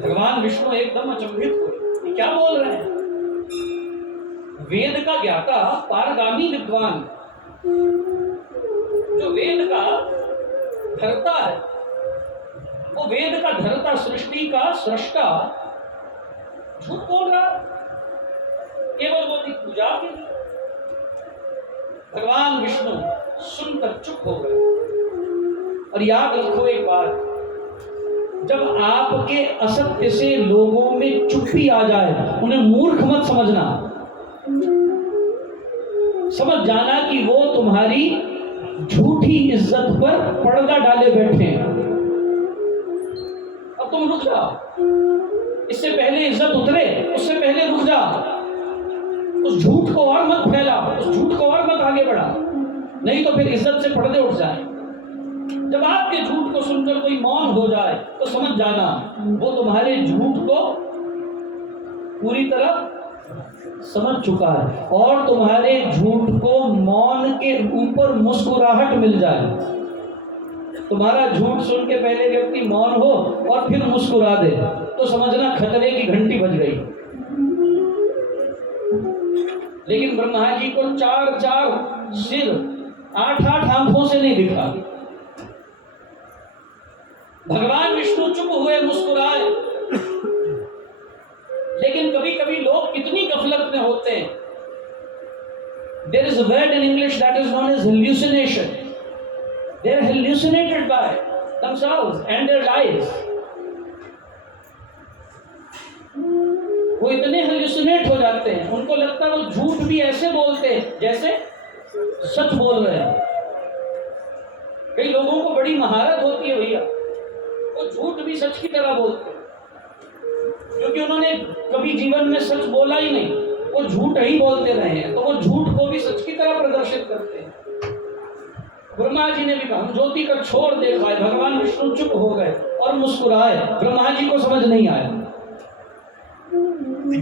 भगवान विष्णु एकदम अचंभित हुए, क्या बोल रहे हैं? वेद का ज्ञाता पारगामी विद्वान, जो वेद का धर्ता है, वो वेद का धर्ता, सृष्टि का सृष्टा झूठ बोल रहा है केवल वो पूजा के लिए। भगवान विष्णु सुनकर चुप हो गए। और याद रखो एक बात, जब आपके असत्य से लोगों में चुप्पी आ जाए, उन्हें मूर्ख मत समझना, समझ जाना कि वो तुम्हारी झूठी इज्जत पर पर्दा डाले बैठे हैं। अब तुम रुक जाओ, इससे पहले इज्जत उतरे, उससे पहले रुक जाओ। उस झूठ को और मत फैला, उस झूठ को और मत आगे बढ़ा, नहीं तो फिर इज्जत से पर्दे उठ जाए। जब आपके झूठ को सुनकर कोई मौन हो जाए तो समझ जाना वो तुम्हारे झूठ को पूरी तरह समझ चुका है, और तुम्हारे झूठ को मौन के ऊपर मुस्कुराहट मिल जाए। तुम्हारा झूठ सुन के पहले व्यक्ति मौन हो और फिर मुस्कुरा दे तो समझना खतरे की घंटी बज गई। लेकिन ब्रह्मा जी को 4 सिर 8 आंखों से नहीं दिखा। भगवान विष्णु चुप हुए, मुस्कुराए। लेकिन कभी कभी लोग कितनी गफलत में होते हैं। There is a word in English that is known as hallucination. They are hallucinated by themselves and their lives. वो इतने hallucinate हो जाते हैं, उनको लगता है वो झूठ भी ऐसे बोलते हैं जैसे सच बोल रहे हैं। कई लोगों को बड़ी महारत होती है भैया, वो झूठ भी सच की तरह बोलते हैं, क्योंकि उन्होंने कभी जीवन में सच बोला ही नहीं, वो झूठ ही बोलते रहे हैं, तो वो झूठ को भी सच की तरह प्रदर्शित करते हैं। ब्रह्मा जी ने भी कहा, ज्योति का छोर देखा है। भगवान विष्णु चुप हो गए और मुस्कुराए। ब्रह्मा जी को समझ नहीं आया।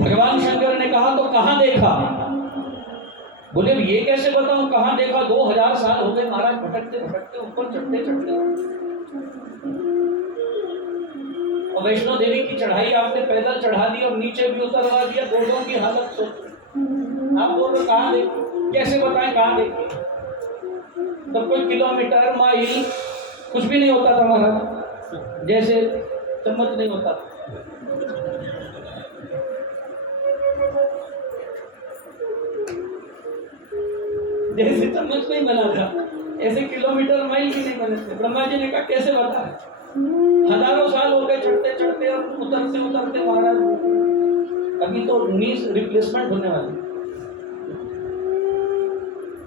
भगवान शंकर ने कहा, तो कहां देखा? बोले ये कैसे बताऊं कहां देखा, 2000 साल हो गए महाराज भटकते भटकते, ऊपर चढ़ते चढ़ते। और वैष्णो देवी की चढ़ाई आपने पैदल चढ़ा दी और नीचे भी उतरवा दिया, गोडों की हालत सोच। आप बोल रहे कहां देखी, कैसे बताएं कहां देखी? तब कोई किलोमीटर माइल कुछ भी नहीं होता था महाराज, जैसे चम्मच नहीं होता। जैसे चम्मच नहीं बना था, ऐसे किलोमीटर माइल भी नहीं बने थे। ब्रह्मा जी ने कहा कैसे बता? हजारों साल हो गए चढ़ते चढ़ते और उतरते उतरते महाराज, अभी तो नीज रिप्लेसमेंट होने वाली।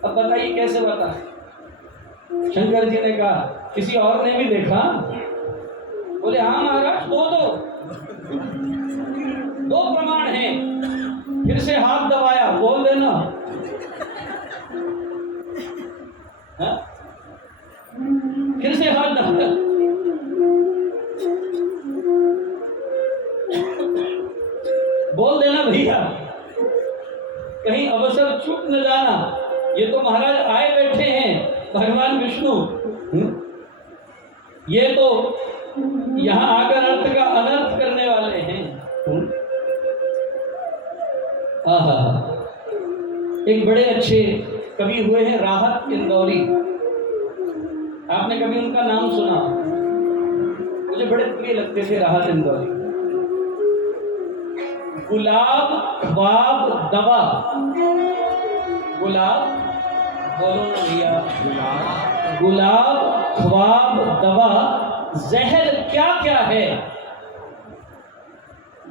अब बताइए कैसे बता? शंकर जी ने कहा किसी और ने भी देखा? बोले हाँ महाराज, दो प्रमाण हैं। फिर से हाथ दबाया, बोल देना। हाँ? फिर से हाथ दबाया, बोल देना भैया, कहीं अवसर चूक न जाना। ये तो महाराज आए बैठे हैं भगवान विष्णु, ये तो यहां आकर अर्थ का अनर्थ करने वाले हैं। एक बड़े अच्छे कवि हुए हैं राहत इंदौरी, आपने कभी उनका नाम सुना? मुझे बड़े प्रिय लगते थे राहत इंदौरी। गुलाब ख्वाब दवा, गुलाब बोलो ना भैया, गुलाब ख्वाब दवा, जहर क्या क्या है?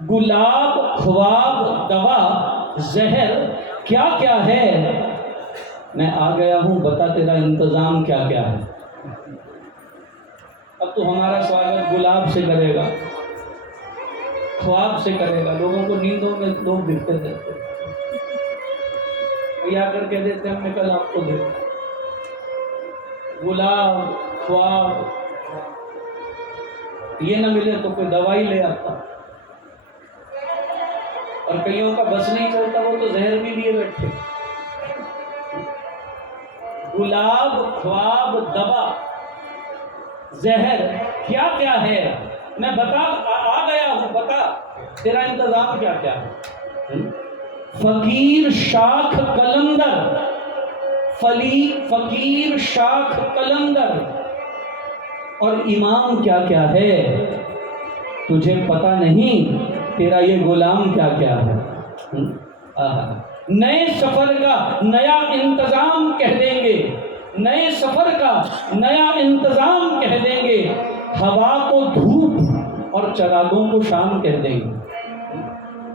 गुलाब ख्वाब दवा, जहर क्या क्या है? मैं आ गया हूं, बता तेरा इंतजाम क्या क्या है। अब तो हमारा स्वागत गुलाब से करेगा, ख्वाब से करेगा। लोगों को नींदों में लोग दिखते रहते, या करके देते हमने कल आपको देखा। गुलाब ख्वाब, ये ना मिले तो कोई दवाई ले आता, और कईयों का बस नहीं चलता, वो तो जहर भी लिए बैठे। गुलाब ख्वाब दवा, जहर क्या क्या है? मैं बता आ गया हूं, बता तेरा इंतजाम क्या क्या है? फकीर शाख कलंदर, फकीर शाख कलंदर, और इमाम क्या क्या है? तुझे पता नहीं तेरा ये गुलाम क्या क्या है? नए सफर का नया इंतजाम कह देंगे, नए सफर का नया इंतजाम कह देंगे। हवा को धूप और चरागों को शाम कह देंगे,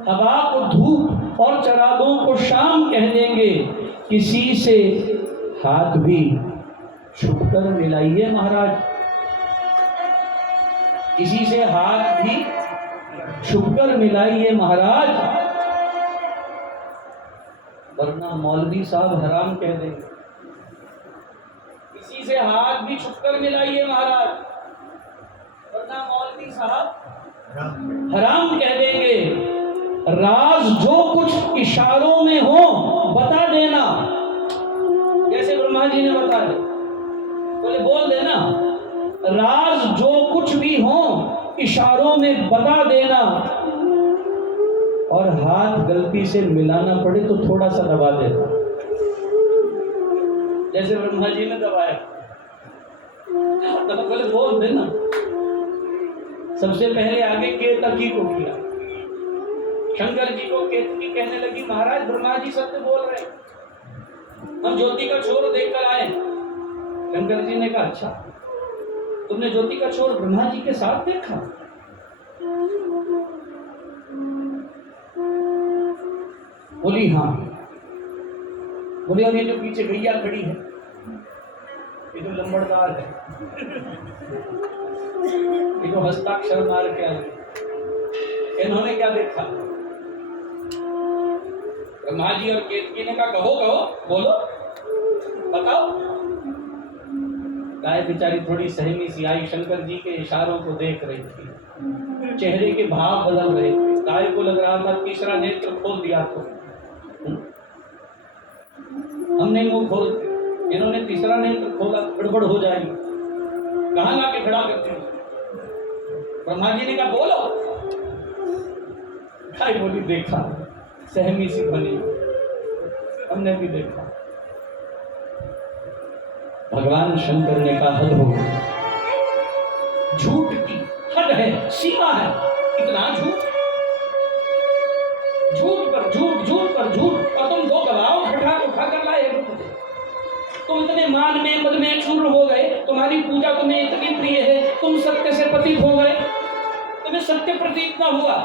हवा को धूप और चरागों को शाम कह देंगे। किसी से हाथ भी छुपकर मिलाइए महाराज, किसी से हाथ भी छुपकर मिलाइए महाराज। वरना मौलवी साहब हराम कह देंगे। इसी से हाथ भी छुपकर मिलाइए महाराज, वरना मौलवी साहब हराम कह देंगे। राज जो कुछ इशारों में हो बता देना, जैसे ब्रह्मा जी ने बताया, बोले बोल देना राज जो कुछ भी हो इशारों में बता देना, और हाथ गलती से मिलाना पड़े तो थोड़ा सा दबा देना, जैसे ब्रह्मा जी ने दबाया। तो बोले बोल देना। सबसे पहले आगे केतकी को किया, शंकर जी को केतकी कहने लगी महाराज ब्रह्मा जी सत्य बोल रहे, हम ज्योति का छोर देख कर आए। शंकर जी ने कहा अच्छा, तुमने ज्योति का छोर ब्रह्मा जी के साथ देखा? बोली हाँ। बोली और ये जो पीछे गैया खड़ी है, ये जो लंबड़दार है, ये जो हस्ताक्षर मार के आ गई, इन्होंने क्या देखा? ब्रह्मा जी और केतकी ने कहा कहो कहो बोलो बताओ। गाय बेचारी थोड़ी सहमी सी आई, शंकर जी के इशारों को देख रही थी, चेहरे के भाव बदल रहे थे। गाय को लग रहा था तीसरा नेत्र खोल दिया तो हमने मुंह खोल, इन्होंने तीसरा नेत्र खोला, गड़बड़ हो जाएगी, कहाँ ला के खड़ा करते हैं। ब्रह्मा जी ने कहा बोलो। गाय बोली देखा, सहमी सी बनी, हमने भी देखा। भगवान शंकर ने कहा हद हो गई, झूठ की हद है, सीमा है, इतना झूठ, झूठ पर झूठ, झूठ पर झूठ, और तुम दो गवाहों उठा कर लाए। तुम इतने मान में मद में चूर्ण हो गए, तुम्हारी पूजा तुम्हें इतनी प्रिय है, तुम सत्य से पतित हो गए, तुम्हें सत्य प्रतीत न हुआ।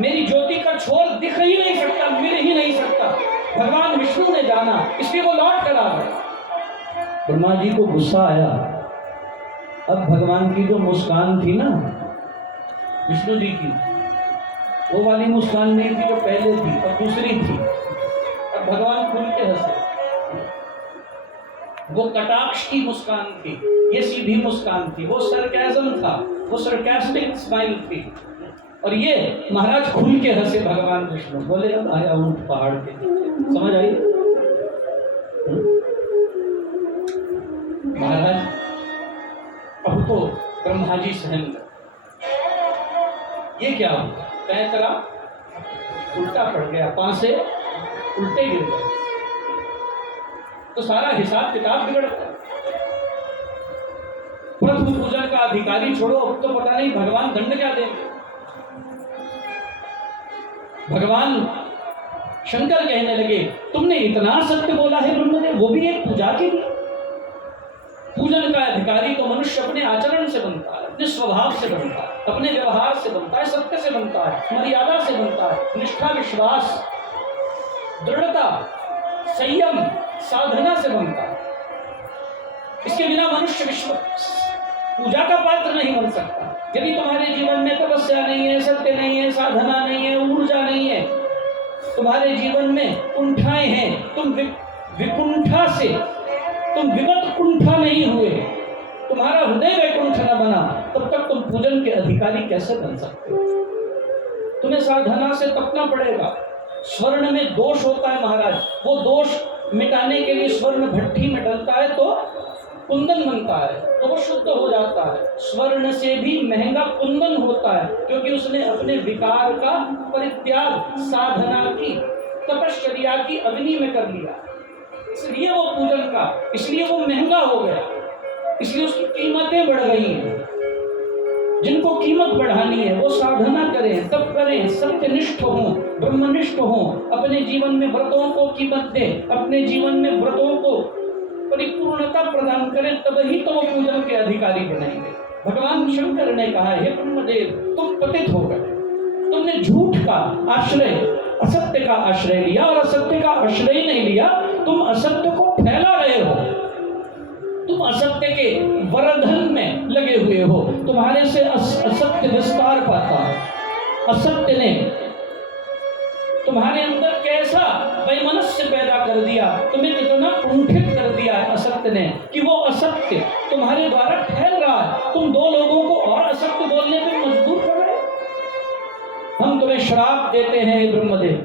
मेरी ज्योति का छोर दिख ही नहीं सकता, मिल ही नहीं सकता। भगवान विष्णु ने जाना, इसलिए वो लौट कर आ गए। ब्रह्मा जी को गुस्सा आया। अब भगवान की जो मुस्कान थी ना विष्णु जी की, वो वाली मुस्कान नहीं थी जो पहले थी, अब दूसरी थी। अब भगवान खुल के हंसे, वो कटाक्ष की मुस्कान थी, ये सीधी मुस्कान थी, वो सरकाज़म था, वो सरकास्टिक स्माइल थी। और ये महाराज खुल के हंसे भगवान विष्णु, बोले अब आया ऊंट पहाड़ के नीचे। समझ आई महाराज? अब तो ब्रह्मा जी सहन कर, ये क्या हुआ? पैतरा उल्टा पड़ गया, पांसे उल्टे गिर गए, तो सारा हिसाब किताब बिगड़ गया। प्रभु पूजन का अधिकारी छोड़ो, अब तो पता नहीं भगवान दंड क्या देंगे। भगवान शंकर कहने लगे तुमने इतना सत्य बोला है ब्रह्मदेव, वो भी एक पूजा के लिए। पूजन का अधिकारी तो मनुष्य अपने आचरण से बनता है, अपने स्वभाव से बनता है, अपने व्यवहार से बनता है, सत्य से बनता है, मर्यादा से बनता है, निष्ठा, विश्वास, दृढ़ता, संयम, साधना से बनता है। इसके बिना मनुष्य विश्व पूजा का पात्र नहीं बन सकता। यदि तुम्हारे जीवन में तपस्या नहीं है, सत्य नहीं है, साधना नहीं है, ऊर्जा नहीं है, तुम्हारे जीवन में कुंठाएं हैं, तुम विकुंठा से तुम विगत कुंठा नहीं हुए, तुम्हारा हृदय वैकुंठ न बना, तब तक तुम पूजन के अधिकारी कैसे बन सकते हो? तुम्हें साधना से तपना पड़ेगा। स्वर्ण में दोष होता है महाराज, वो दोष मिटाने के लिए स्वर्ण भट्टी में डलता है तो कुंदन बनता है, तो वो शुद्ध हो जाता है। स्वर्ण से भी महंगा कुंदन होता है, क्योंकि उसने अपने विकार का परित्याग साधना की, तपश्चर्या की अग्नि में कर लिया, इसलिए वो पूजन का, इसलिए वो महंगा हो गया, इसलिए उसकी कीमतें बढ़ गई हैं। जिनको कीमत बढ़ानी है वो साधना करें, तप करें, सत्यनिष्ठ हों, ब्रह्मनिष्ठ हों, अपने जीवन में व्रतों को कीमत दें, अपने जीवन में व्रतों को परिपूर्णता प्रदान करें, तब ही तो वो पूजन के अधिकारी बनेंगे। भगवान शंकर ने कहा हे ब्रह्मदेव तुम पतित हो गए, तुमने झूठ का आश्रय, असत्य का आश्रय लिया, और असत्य का आश्रय नहीं लिया, तुम असत्य को फैला रहे हो, तुम असत्य के वर्धन में लगे हुए हो, तुम्हारे से असत्य विस्तार पाता है। असत्य ने तुम्हारे अंदर कैसा वैमनस्य पैदा कर दिया, तुम्हें कितना कुंठित कर दिया है असत्य ने कि वो असत्य तुम्हारे द्वारा फैल रहा है। तुम दो लोगों को और असत्य बोलने पे मजबूर कर रहे हो। हम तुम्हें श्राप देते हैं हे ब्रह्मदेव,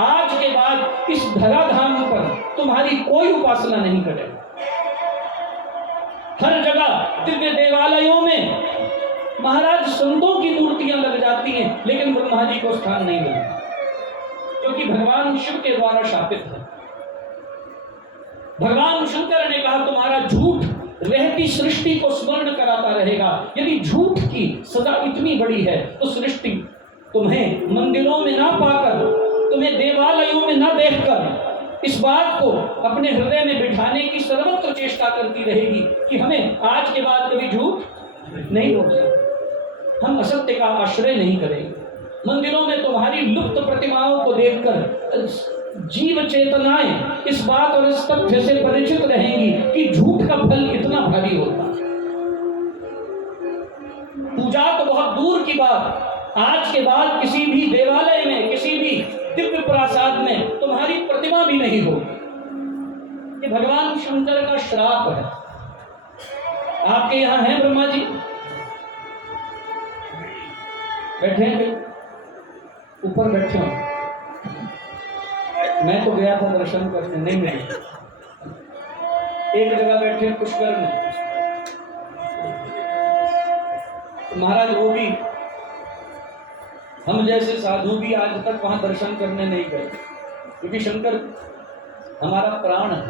आज के बाद इस धराधाम पर तुम्हारी कोई उपासना नहीं करेगा। हर जगह दिव्य देवालयों में महाराज संतों की मूर्तियां लग जाती हैं, लेकिन ब्रह्मा जी को स्थान नहीं मिलता, क्योंकि भगवान शिव के द्वारा शापित है। भगवान शंकर ने कहा तुम्हारा झूठ रहती सृष्टि को स्मरण कराता रहेगा। यदि झूठ की सजा इतनी बड़ी है तो सृष्टि तुम्हें मंदिरों में ना पाकर, तुम्हें देवालयों में ना देखकर इस बात को अपने हृदय में बिठाने की सर्वत्र चेष्टा करती रहेगी कि हमें आज के बाद कभी झूठ नहीं बोलेंगे, हम असत्य का आश्रय नहीं करेंगे। मंदिरों में तुम्हारी लुप्त प्रतिमाओं को देखकर जीव चेतनाएं इस बात और इस तथ्य से परिचित रहेंगी कि झूठ का फल इतना भारी होता है। पूजा तो बहुत दूर की बात, आज के बाद किसी भी देवालय में, किसी भी दिव्य प्रासाद में तुम्हारी प्रतिमा भी नहीं होगी। ये भगवान शंकर का श्राप है। आपके यहां हैं ब्रह्मा जी? बैठे हैं? ऊपर बैठे हो? मैं तो गया था दर्शन करने, नहीं मिले। एक जगह बैठे पुष्कर में, तो महाराज वो भी, हम जैसे साधु भी आज तक वहां दर्शन करने नहीं गए, क्योंकि शंकर हमारा प्राण है,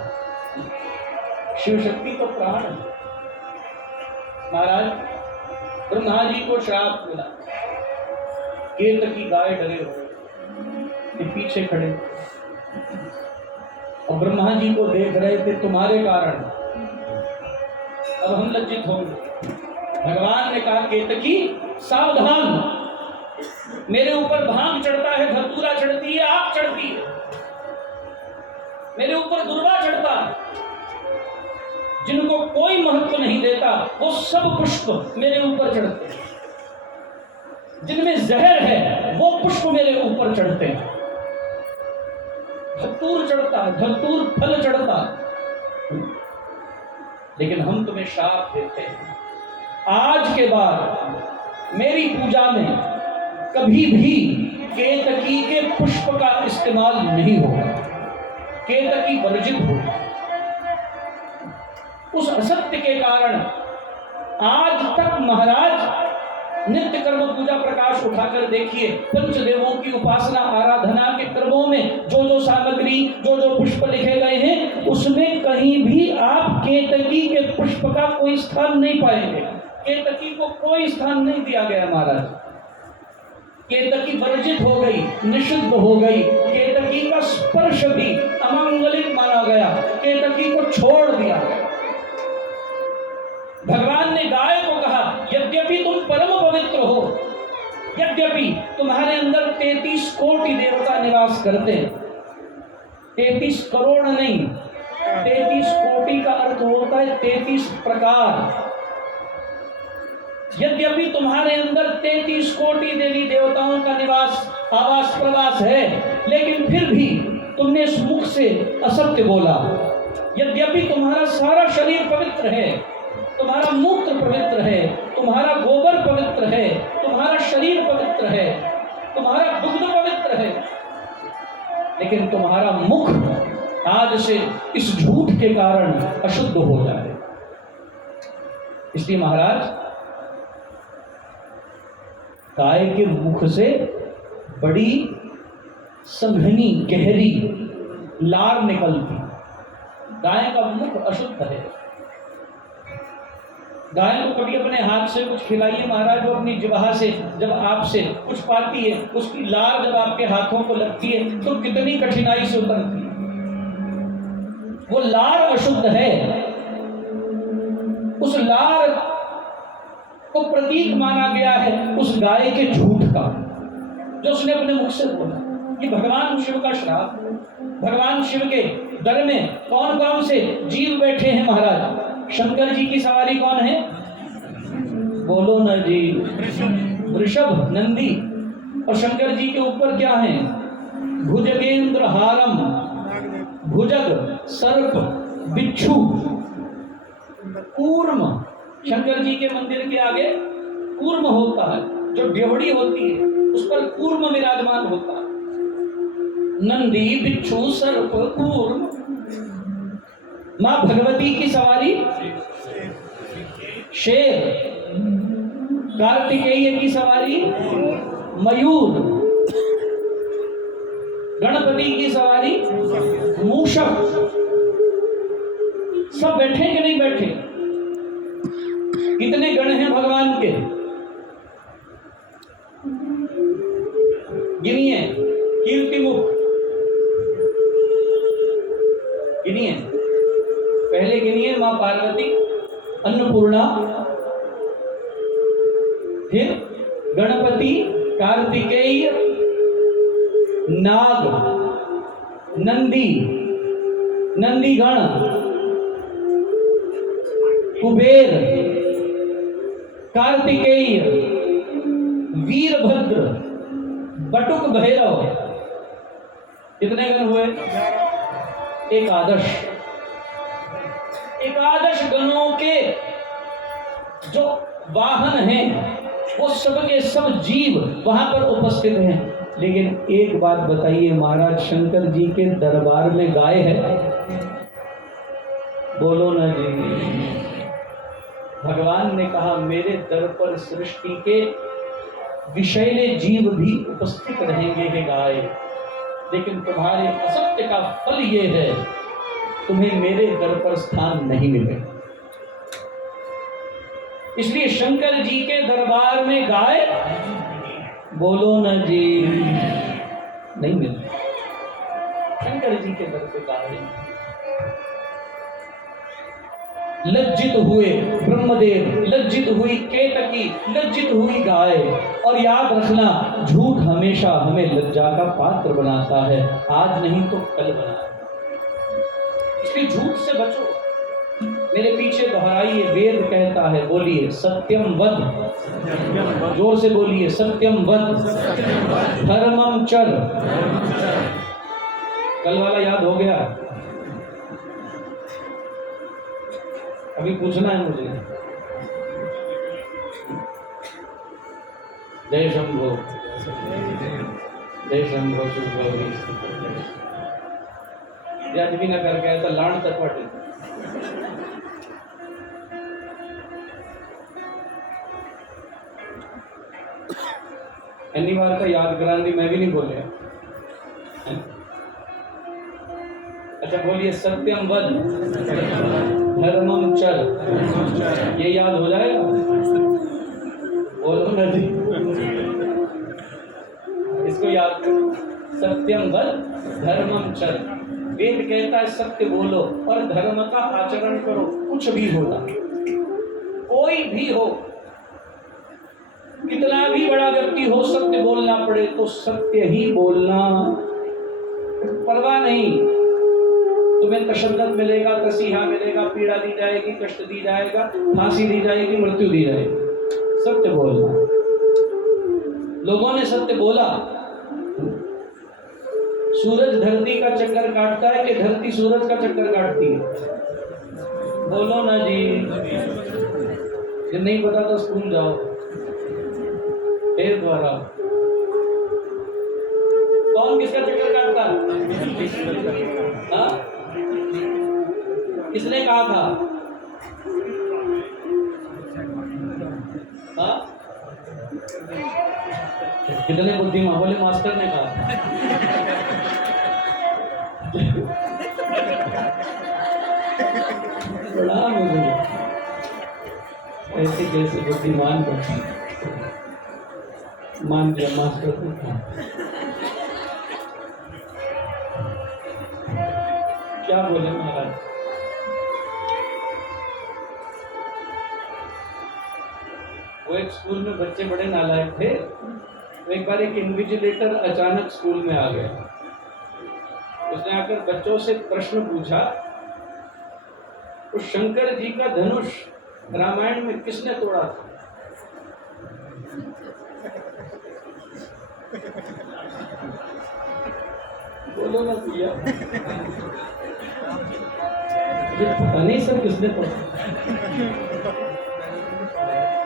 शिव शक्ति तो प्राण है। महाराज ब्रह्मा जी को श्राप मिला, केत की गाय डरे हुए पीछे खड़े और ब्रह्मा जी को देख रहे थे तुम्हारे कारण। अब हम लज्जित होंगे। भगवान ने कहा केतकी सावधान, मेरे ऊपर भांग चढ़ता है, धतूरा चढ़ती है, आग चढ़ती है, मेरे ऊपर दुर्वा चढ़ता है। जिनको कोई महत्व नहीं देता वो सब पुष्प मेरे ऊपर चढ़ते हैं, जिनमें जहर है वो पुष्प मेरे ऊपर चढ़ते हैं। धतूर चढ़ता है, धतूर फल चढ़ता है, लेकिन हम तुम्हें शाप देते हैं, आज के बाद मेरी पूजा में कभी भी केतकी के पुष्प का इस्तेमाल नहीं होगा, केतकी वर्जित होगा। उस असत्य के कारण आज तक महाराज नित्य कर्म पूजा प्रकाश उठाकर देखिए, पंचदेवों की उपासना आराधना के कर्मों में जो जो सामग्री, जो जो पुष्प लिखे गए हैं, उसमें कहीं भी आप केतकी के पुष्प का कोई स्थान नहीं पाएंगे। केतकी को कोई स्थान नहीं दिया गया महाराज। केतकी वर्जित हो गई, निषिद्ध हो गई, केतकी का स्पर्श भी अमंगलिक माना गया, केतकी को छोड़ दिया गया। भगवान ने गाय को कहा यद्यपि तुम परम पवित्र हो, यद्यपि तुम्हारे अंदर 33 कोटि देवता निवास करते हैं, 33 करोड़ नहीं, 33 कोटि का अर्थ होता है 33 प्रकार। यद्यपि तुम्हारे अंदर 33 कोटि देवी देवताओं का निवास, आवास प्रवास है, लेकिन फिर भी तुमने इस मुख से असत्य बोला। यद्यपि तुम्हारा सारा शरीर पवित्र है, तुम्हारा मूत्र पवित्र है, तुम्हारा गोबर पवित्र है, तुम्हारा शरीर पवित्र है, तुम्हारा दुग्ध पवित्र है, लेकिन तुम्हारा मुख आज से इस झूठ के कारण अशुद्ध हो जाए। इसलिए महाराज गाय के मुख से बड़ी संघनी गहरी लार निकलती। गाय का मुख अशुद्ध है। गाय को कभी अपने हाथ से कुछ खिलाइए महाराज, वो अपनी जिह्वा से जब आपसे कुछ पाती है, उसकी लार जब आपके हाथों को लगती है तो कितनी कठिनाई से उतरती है। वो लार अशुद्ध है। उस लार को प्रतीक माना गया है उस गाय के झूठ का, जो उसने अपने मुख से बोला। ये भगवान शिव का श्राप। भगवान शिव के दर में कौन कौन से जीव बैठे हैं महाराज? शंकर जी की सवारी कौन है? बोलो न जी, वृषभ, नंदी। और शंकर जी के ऊपर क्या है? भुजगेंद्र हारम, भुजग सर्प बिच्छू, कूर्म, शंकर जी के मंदिर के आगे कूर्म होता है, जो ड्योढ़ी होती है उस पर कूर्म विराजमान होता है। नंदी, बिच्छू, सर्प, कूर्म। मां भगवती की सवारी शेर, कार्तिकेय की सवारी मयूर, गणपति की सवारी मूषक। सब बैठे कि नहीं बैठे? कितने गण हैं भगवान के? गिनिए। कीर्तिमुख गिनिए। पहले गिनिए मां पार्वती, अन्नपूर्णा, फिर गणपति, कार्तिकेय, नाग, नंदी, नंदीगण, कुबेर, कार्तिकेय, वीरभद्र, बटुक भैरव। कितने गण हुए? एकादश। एकादश गणों के जो वाहन हैं वो सब के सब जीव वहां पर उपस्थित हैं। लेकिन एक बात बताइए, महाराज शंकर जी के दरबार में गाय है? बोलो ना जी। भगवान ने कहा मेरे दर पर सृष्टि के विषैले जीव भी उपस्थित रहेंगे हे गाय, लेकिन तुम्हारे असत्य का फल ये है, तुम्हें मेरे दर पर स्थान नहीं मिलेगा। इसलिए शंकर जी के दरबार में गाय, बोलो ना जी, नहीं मिलती। शंकर जी के दर पे गाय। लज्जित हुए ब्रह्मदेव, लज्जित हुई केतकी, लज्जित हुई गाय। और याद रखना, झूठ हमेशा हमें लज्जा का पात्र बनाता है, आज नहीं तो कल बनाता है। इसलिए झूठ से बचो। मेरे पीछे दोहराइए, वेद कहता है, बोलिए सत्यम वद, जोर से बोलिए सत्यम वद, धर्मम चर। कल वाला याद हो गया? अभी पूछना है मुझे। जय शंभो, जय शंभो। आज भी ना करके आया था लाण तटवाटी। अन्य बार का याद कराने मैं भी नहीं बोले। अच्छा बोलिए सत्यम वद, धर्मम चर। ये याद हो जाएगा? बोलो ना जी, इसको याद करो। सत्यम वद, धर्मम चर। वेद कहता है सत्य बोलो और धर्म का आचरण करो। कुछ भी होता, कोई भी हो, कितना भी बड़ा व्यक्ति हो, सत्य बोलना पड़े तो सत्य ही बोलना। परवाह नहीं, तुम्हें तशद्दुद मिलेगा, तसीहा मिलेगा, पीड़ा दी जाएगी, कष्ट दी जाएगा, फांसी दी जाएगी, मृत्यु दी जाएगी। सत्य बोलना। लोगों ने सत्य बोला। सूरज धरती का चक्कर काटता है कि धरती सूरज का चक्कर काटती है? बोलो ना जी। ये नहीं पता तो स्कूल जाओ, द्वारा। कौन किसका चक्कर काटता है? हाँ? किसने कहा था? हाँ? कितने बुद्धिमान? बोले मास्टर ने कहा। बड़ा मुझे ऐसे कैसे बुद्धिमान को मान लिया मास्टर ने कहा। क्या बोले महाराज? वो एक स्कूल में बच्चे बड़े नालायक थे। एक बार एक इन्विजिलेटर अचानक स्कूल में आ गया। उसने आकर बच्चों से प्रश्न पूछा, उस शंकर जी का धनुष रामायण में किसने तोड़ा था? दो ना भैया। पता नहीं सर किसने पढ़ा,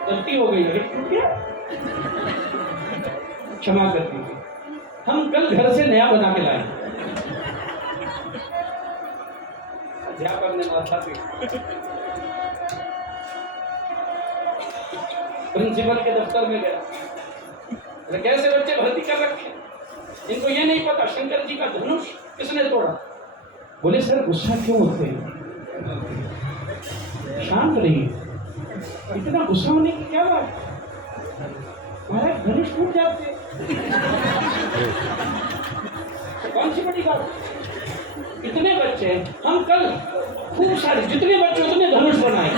गलती हो गई है, टूट गया, क्षमा कर दीजिए। हम कल घर से नया बना के लाए। अध्यापक ने माथा पीटा, प्रिंसिपल के दफ्तर में गया, कैसे बच्चे भर्ती कर रखे, इनको ये नहीं पता शंकर जी का धनुष किसने तोड़ा। बोले सर गुस्सा क्यों होते हैं, शांत रहिए, इतना गुस्सा होने की क्या बात, महाराज धनुष टूट जाते, कौन सी बड़ी बात। इतने बच्चे हम कल खूब सारे, जितने बच्चे उतने धनुष बनाए।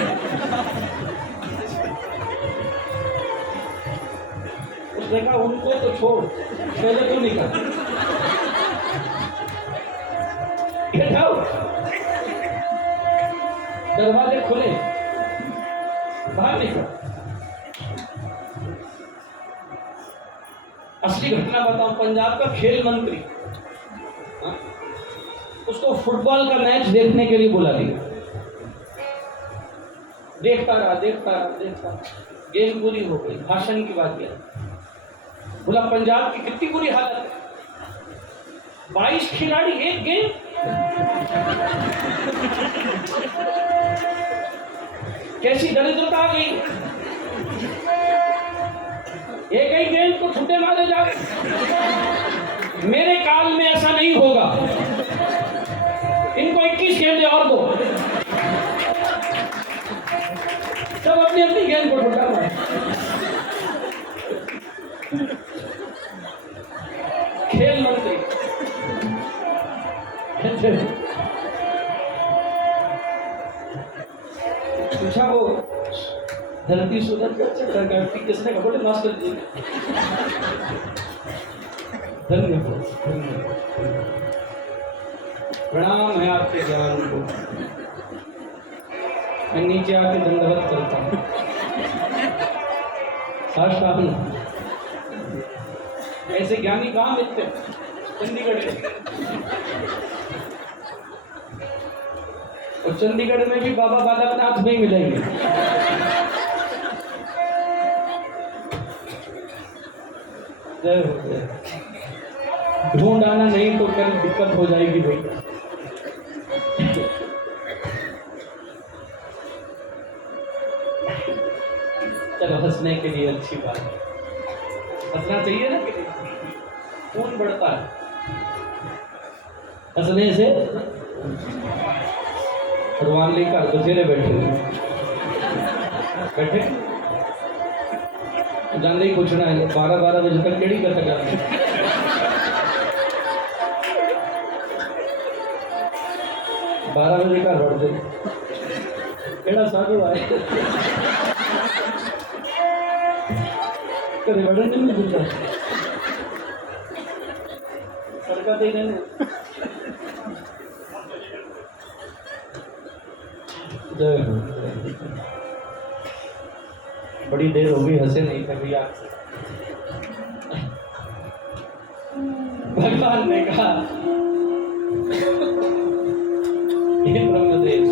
उसने कहा उनको तो छोड़, पहले तू निकल, दरवाजे खुले, बाहर निकल। असली घटना बताऊं, पंजाब का खेल मंत्री उसको फुटबॉल का मैच देखने के लिए बुला लिया। देखता रहा, गेम पूरी हो गई, भाषण की बात किया, बोला पंजाब की कितनी बुरी हालत है, 22 खिलाड़ी एक गेम। कैसी दरिद्रता आ गई, एक ही गेंद को छुट्टे मारे जा रहे। मेरे काल में ऐसा नहीं होगा, इनको 21 गेंदें और दो, सब अपनी अपनी गेंद को छुट्टा मारे। खेल मंत्री पूछा, वो धरती सुधर करती किसने कहा, बोले मास्टर जी। धन्यवाद, प्रणाम है आपके ज्ञान को, मैं नीचे आके दंडवत करता हूँ, साष्टांग। ऐसे ज्ञानी कहाँ मिलते, चंडीगढ़, और चंडीगढ़ में भी बाबा बालकनाथ नहीं मिलेंगे। ढूंढ आना, नहीं तो कल दिक्कत हो जाएगी भाई। चलो हंसने के लिए अच्छी बात है, हंसना चाहिए ना, खून बढ़ता है हंसने से। भगवान लेकर बसेरे बैठे जान ही पूछना है, 12 बजे तक केड़ी कर सका, 12 बजे का रोड दे केड़ा साधु आए कभी बड़े नहीं पूछा सरकार दे नहीं। बड़ी देर हो गई, हंसे नहीं थे भैया। भगवान ने कहा, हे ब्रह्मदेव,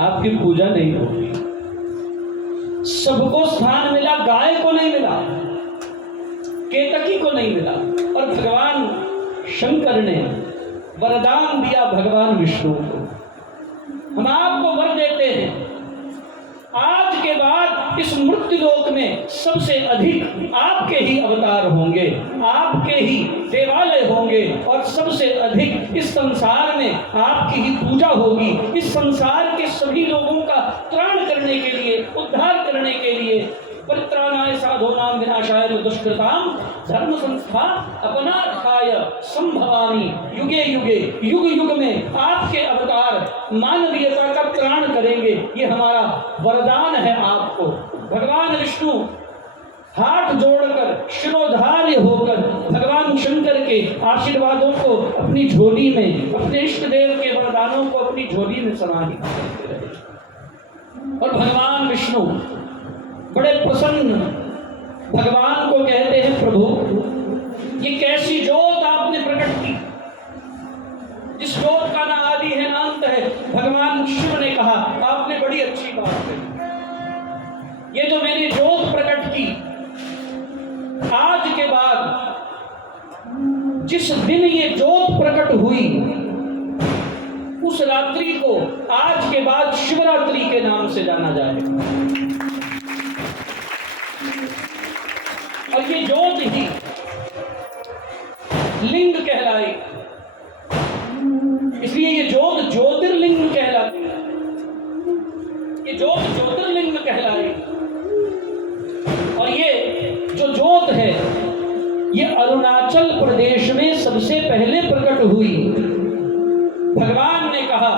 आपकी पूजा नहीं होगी। सबको स्थान मिला, गाय को नहीं मिला, केतकी को नहीं मिला, और भगवान शंकर ने वरदान दिया भगवान विष्णु को। हम आपको वर देते हैं, आज के बाद इस मृत्यु लोक में सबसे अधिक आपके ही अवतार होंगे, आपके ही देवालय होंगे, और सबसे अधिक इस संसार में आपकी ही पूजा होगी। इस संसार के सभी लोगों का त्राण करने के लिए, उद्धार करने के लिए, परित्राणाय साधूनां विनाशाय दुष्कृतां धर्म संस्था अपनार्थाय संभवामि युगे युगे, युग युग में आपके अवतार मानवीयता का त्राण करेंगे। ये हमारा वरदान है आपको। भगवान विष्णु हाथ जोड़कर शिरोधार्य होकर भगवान शंकर के आशीर्वादों को अपनी झोली में, अपने इष्ट देव के वरदानों को अपनी झोली में समाहित करते रहे। और भगवान विष्णु बड़े प्रसन्न भगवान को कहते हैं प्रभु ये कैसी जोत आपने प्रकट की, जिस जोत का ना आदि है ना अंत है। भगवान शिव ने कहा आपने बड़ी अच्छी बात कही, ये जो मैंने जोत प्रकट की, आज के बाद जिस दिन ये जोत प्रकट हुई उस रात्रि को आज के बाद शिवरात्रि के नाम से जाना जाएगा। और ये जोत ही लिंग कहलाई, इसलिए ये जोत ज्योतिर्लिंग कहलाती है। ये जोत ज्योतिर्लिंग कहलाई। और ये जो जोत है ये अरुणाचल प्रदेश में सबसे पहले प्रकट हुई। भगवान ने कहा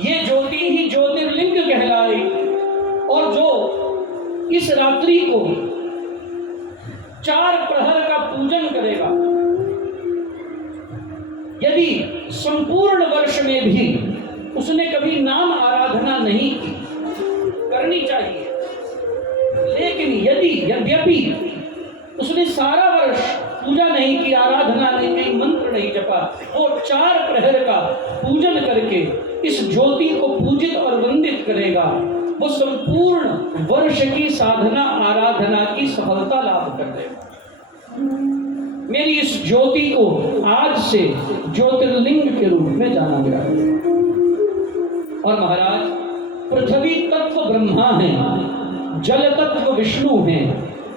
ये ज्योति ही ज्योतिर्लिंग कहलाई। और जो इस रात्रि को 4 प्रहर का पूजन करेगा, यदि संपूर्ण वर्ष में भी उसने कभी नाम आराधना नहीं की, करनी चाहिए, लेकिन यद्यपि उसने सारा वर्ष पूजा नहीं की, आराधना नहीं की, मंत्र नहीं जपा, वो 4 प्रहर का पूजन करके इस ज्योति को पूजित और वंदित करेगा, वो संपूर्ण वर्ष की साधना आराधना की सफलता लाभ कर देगा। मेरी इस ज्योति को आज से ज्योतिर्लिंग के रूप में जाना गया है। और महाराज पृथ्वी तत्व ब्रह्मा है, जल तत्व विष्णु है,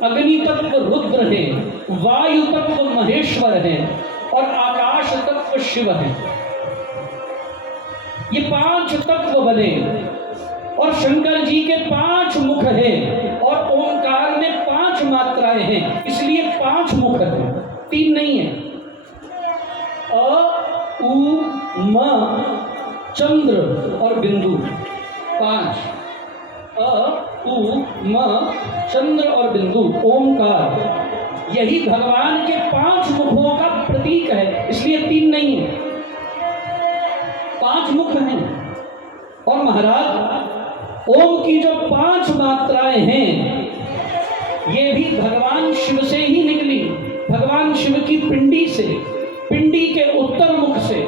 अग्नि तत्व रुद्र है, वायु तत्व महेश्वर है और आकाश तत्व शिव है। ये 5 तत्व बने और शंकर जी के 5 मुख हैं और ओंकार में 5 मात्राएं हैं, इसलिए 5 मुख है, 3 नहीं है। अ उ म चंद्र और बिंदु 5। अ उ म चंद्र और बिंदु ओंकार, यही भगवान के 5 मुखों का प्रतीक है, इसलिए 3 नहीं है, 5 मुख हैं। और महाराज ओम की जो 5 मात्राएं हैं ये भी भगवान शिव से ही निकली। भगवान शिव की पिंडी से, पिंडी के उत्तर मुख से,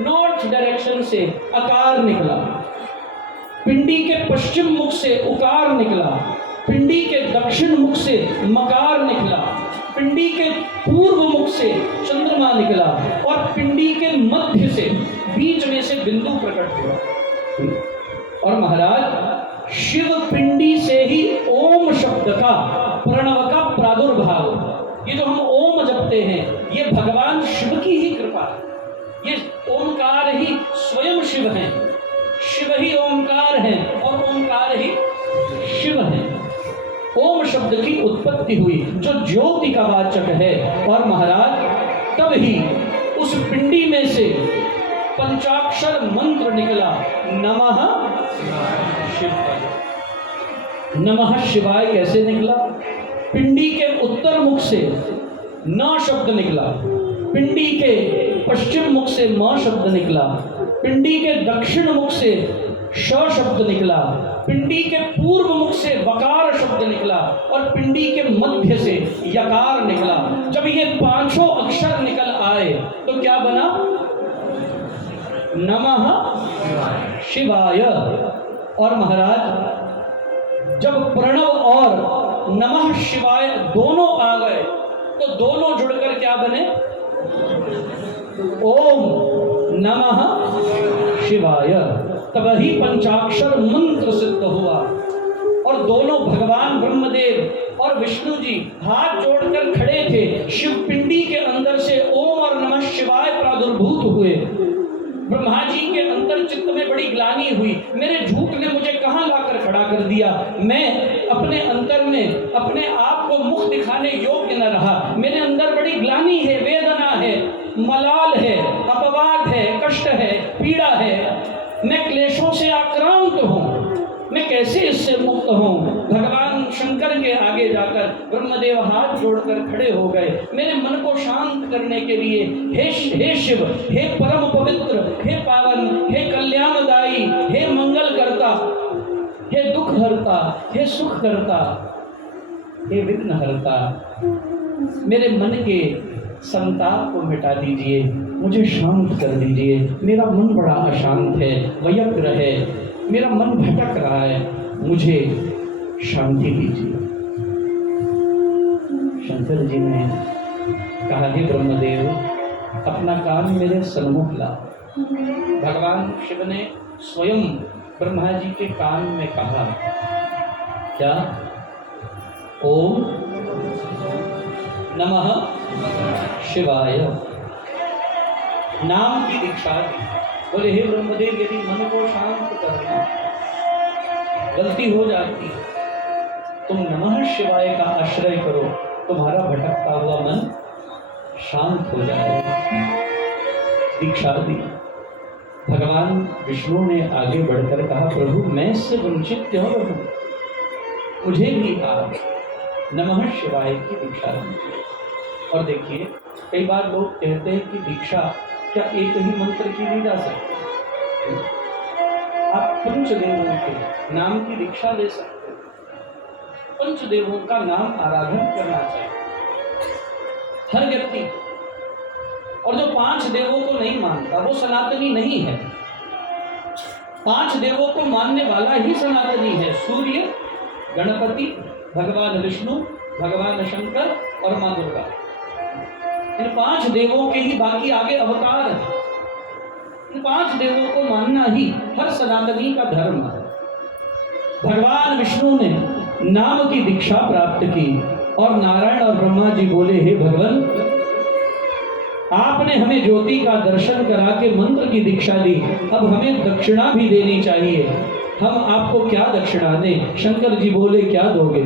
नॉर्थ डायरेक्शन से अकार निकला, पिंडी के पश्चिम मुख से उकार निकला, पिंडी के दक्षिण मुख से मकार निकला, पिंडी के पूर्व मुख से चंद्रमा निकला और पिंडी के मध्य से, बीच में से बिंदु प्रकट हुआ। और महाराज शिव पिंडी से ही ओम शब्द का, प्रणव का प्रादुर्भाव, ये जो हम ओम जपते हैं ये भगवान शिव की ही कृपा है। ये ओंकार ही स्वयं शिव है, शिव ही ओंकार है और ओंकार ही शिव है। ओम शब्द की उत्पत्ति हुई जो ज्योति का वाचक है। और महाराज तब ही उस पिंडी में से पंचाक्षर मंत्र निकला, नमः शिवाय। नमः शिवाय कैसे निकला? पिंडी के उत्तर मुख से न शब्द निकला, पिंडी के पश्चिम मुख से म शब्द निकला, पिंडी के दक्षिण मुख से श शब्द निकला, पिंडी के पूर्व मुख से वकार शब्द निकला और पिंडी के मध्य से यकार निकला। जब ये 5 अक्षर निकल आए तो क्या बना? नमः शिवाय। और महाराज जब प्रणव और नमः शिवाय दोनों आ गए तो दोनों जुड़कर क्या बने? ओम नमः शिवाय। तब ही पंचाक्षर मंत्र सिद्ध हुआ। और दोनों भगवान ब्रह्मदेव और विष्णु जी हाथ जोड़कर खड़े थे। शिव पिंडी के अंदर से ओम और नमः शिवाय प्रादुर्भूत हुए। ब्रह्मा जी के अंतर चित्त में बड़ी ग्लानि हुई, मेरे झूठ ने मुझे कहाँ लाकर खड़ा कर दिया। मैं अपने अंतर में अपने आप को मुख दिखाने योग्य न रहा। मेरे अंदर बड़ी ग्लानि है, वेदना है, मलाल है, अपवाद है, कष्ट है, पीड़ा है। मैं क्लेशों से आक्रांत हूँ, मैं कैसे इससे मुक्त हूँ? भगवान शंकर के आगे जाकर ब्रह्मदेव हाथ जोड़कर खड़े हो गए मेरे मन को शांत करने के लिए। हे शिव, हे परम पवित्र, हे पावन, हे कल्याणदायी, हे मंगल करता, हे दुख हरता, हे सुख करता, हे विघ्नहर्ता, मेरे मन के संताप को मिटा दीजिए, मुझे शांत कर दीजिए। मेरा मन बड़ा अशांत है, व्यग्र है, मेरा मन भटक रहा है, मुझे शांति दीजिए। शंकर जी ने कहा, हे ब्रह्मदेव, अपना कान मेरे सन्मुख ला। भगवान शिव ने स्वयं ब्रह्मा जी के कान में कहा, क्या? ओम नमः शिवाय। नाम की दीक्षा दी। बोले, हे ब्रह्मदेव, यदि मन को शांत करना गलती हो जाती है, तुम नमः शिवाय का आश्रय करो, तुम्हारा भटकता हुआ मन शांत हो जाएगा। दीक्षा दी। भगवान विष्णु ने आगे बढ़कर कहा, प्रभु मैं इससे वंचित क्यों रहूं, मुझे भी आप नमः शिवाय की दीक्षा दीजिए। और देखिए, कई बार लोग कहते हैं कि दीक्षा क्या एक ही मंत्र की दी जा सकती है? आप पंचदेवों के नाम की दीक्षा ले सकते हैं। पंचदेवों का नाम आराधन करना चाहिए हर व्यक्ति। और जो 5 देवों को नहीं मानता वो सनातनी नहीं है। 5 देवों को मानने वाला ही सनातनी है। सूर्य, गणपति, भगवान विष्णु, भगवान शंकर और मां दुर्गा। इन 5 देवों के ही बाकी आगे अवतार हैं। इन 5 देवों को मानना ही हर सनातनी का धर्म है। भगवान विष्णु ने नाम की दीक्षा प्राप्त की और नारायण और ब्रह्मा जी बोले, हे भगवान, आपने हमें ज्योति का दर्शन करा के मंत्र की दीक्षा दी, अब हमें दक्षिणा भी देनी चाहिए। हम आपको क्या दक्षिणा दें? शंकर जी बोले, क्या दोगे?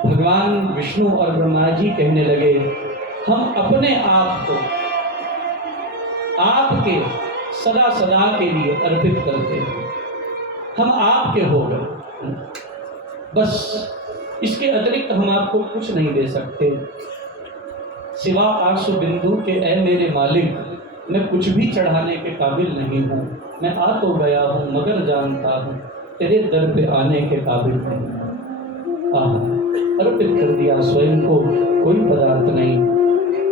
भगवान विष्णु और ब्रह्मा जी कहने लगे, हम अपने आप को आपके सदा सदा के लिए अर्पित करते हैं। हम आपके हो गए, बस इसके अतिरिक्त हम आपको कुछ नहीं दे सकते। सिवा आंसू बिंदु के ऐ मेरे मालिक, मैं कुछ भी चढ़ाने के काबिल नहीं हूँ। मैं आ तो गया हूँ मगर जानता हूँ तेरे दर पे आने के काबिल नहीं हूँ। अर्पित कर दिया स्वयं को, कोई पदार्थ नहीं।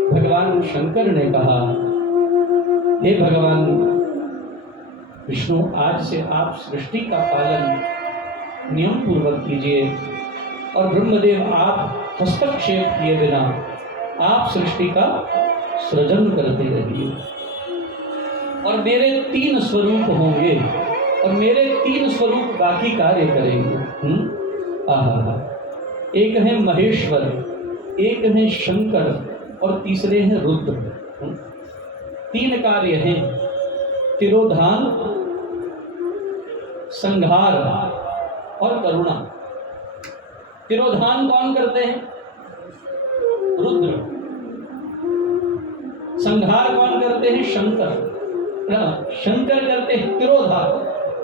भगवान शंकर ने कहा, हे भगवान विष्णु, आज से आप सृष्टि का पालन नियम पूर्वक कीजिए और ब्रह्मदेव आप हस्तक्षेप किए बिना आप सृष्टि का सृजन करते रहिए। और मेरे 3 स्वरूप होंगे और मेरे 3 स्वरूप बाकी कार्य करेंगे। एक है महेश्वर, एक है शंकर और तीसरे हैं रुद्र। 3 कार्य हैं, तिरोधान, संहार और करुणा। तिरोधान कौन करते हैं? रुद्र। संहार कौन करते हैं? शंकर। शंकर करते हैं तिरोधान,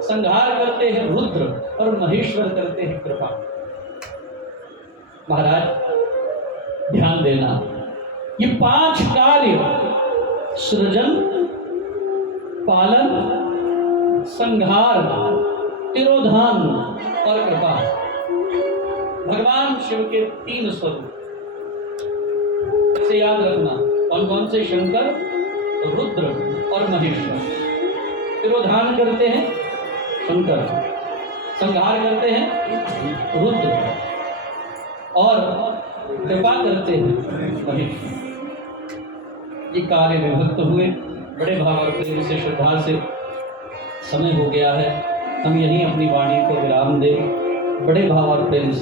संहार करते हैं रुद्र और महेश्वर करते हैं कृपा। महाराज ध्यान देना, ये 5 कार्य सृजन, पालन, संहार, तिरोधान और कृपा भगवान शिव के 3 स्वरूप से याद रखना। कौन कौन से? शंकर, रुद्र और महेश्वर। तिरोधान करते हैं शंकर, संहार करते हैं रुद्र और कृपा करते हैं महेश्वर। ये कार्य विभक्त हुए। बड़े भाव और प्रेम से, श्रद्धा से समय हो गया है, हम यहीं अपनी वाणी को विराम दें। बड़े भाव और प्रेम से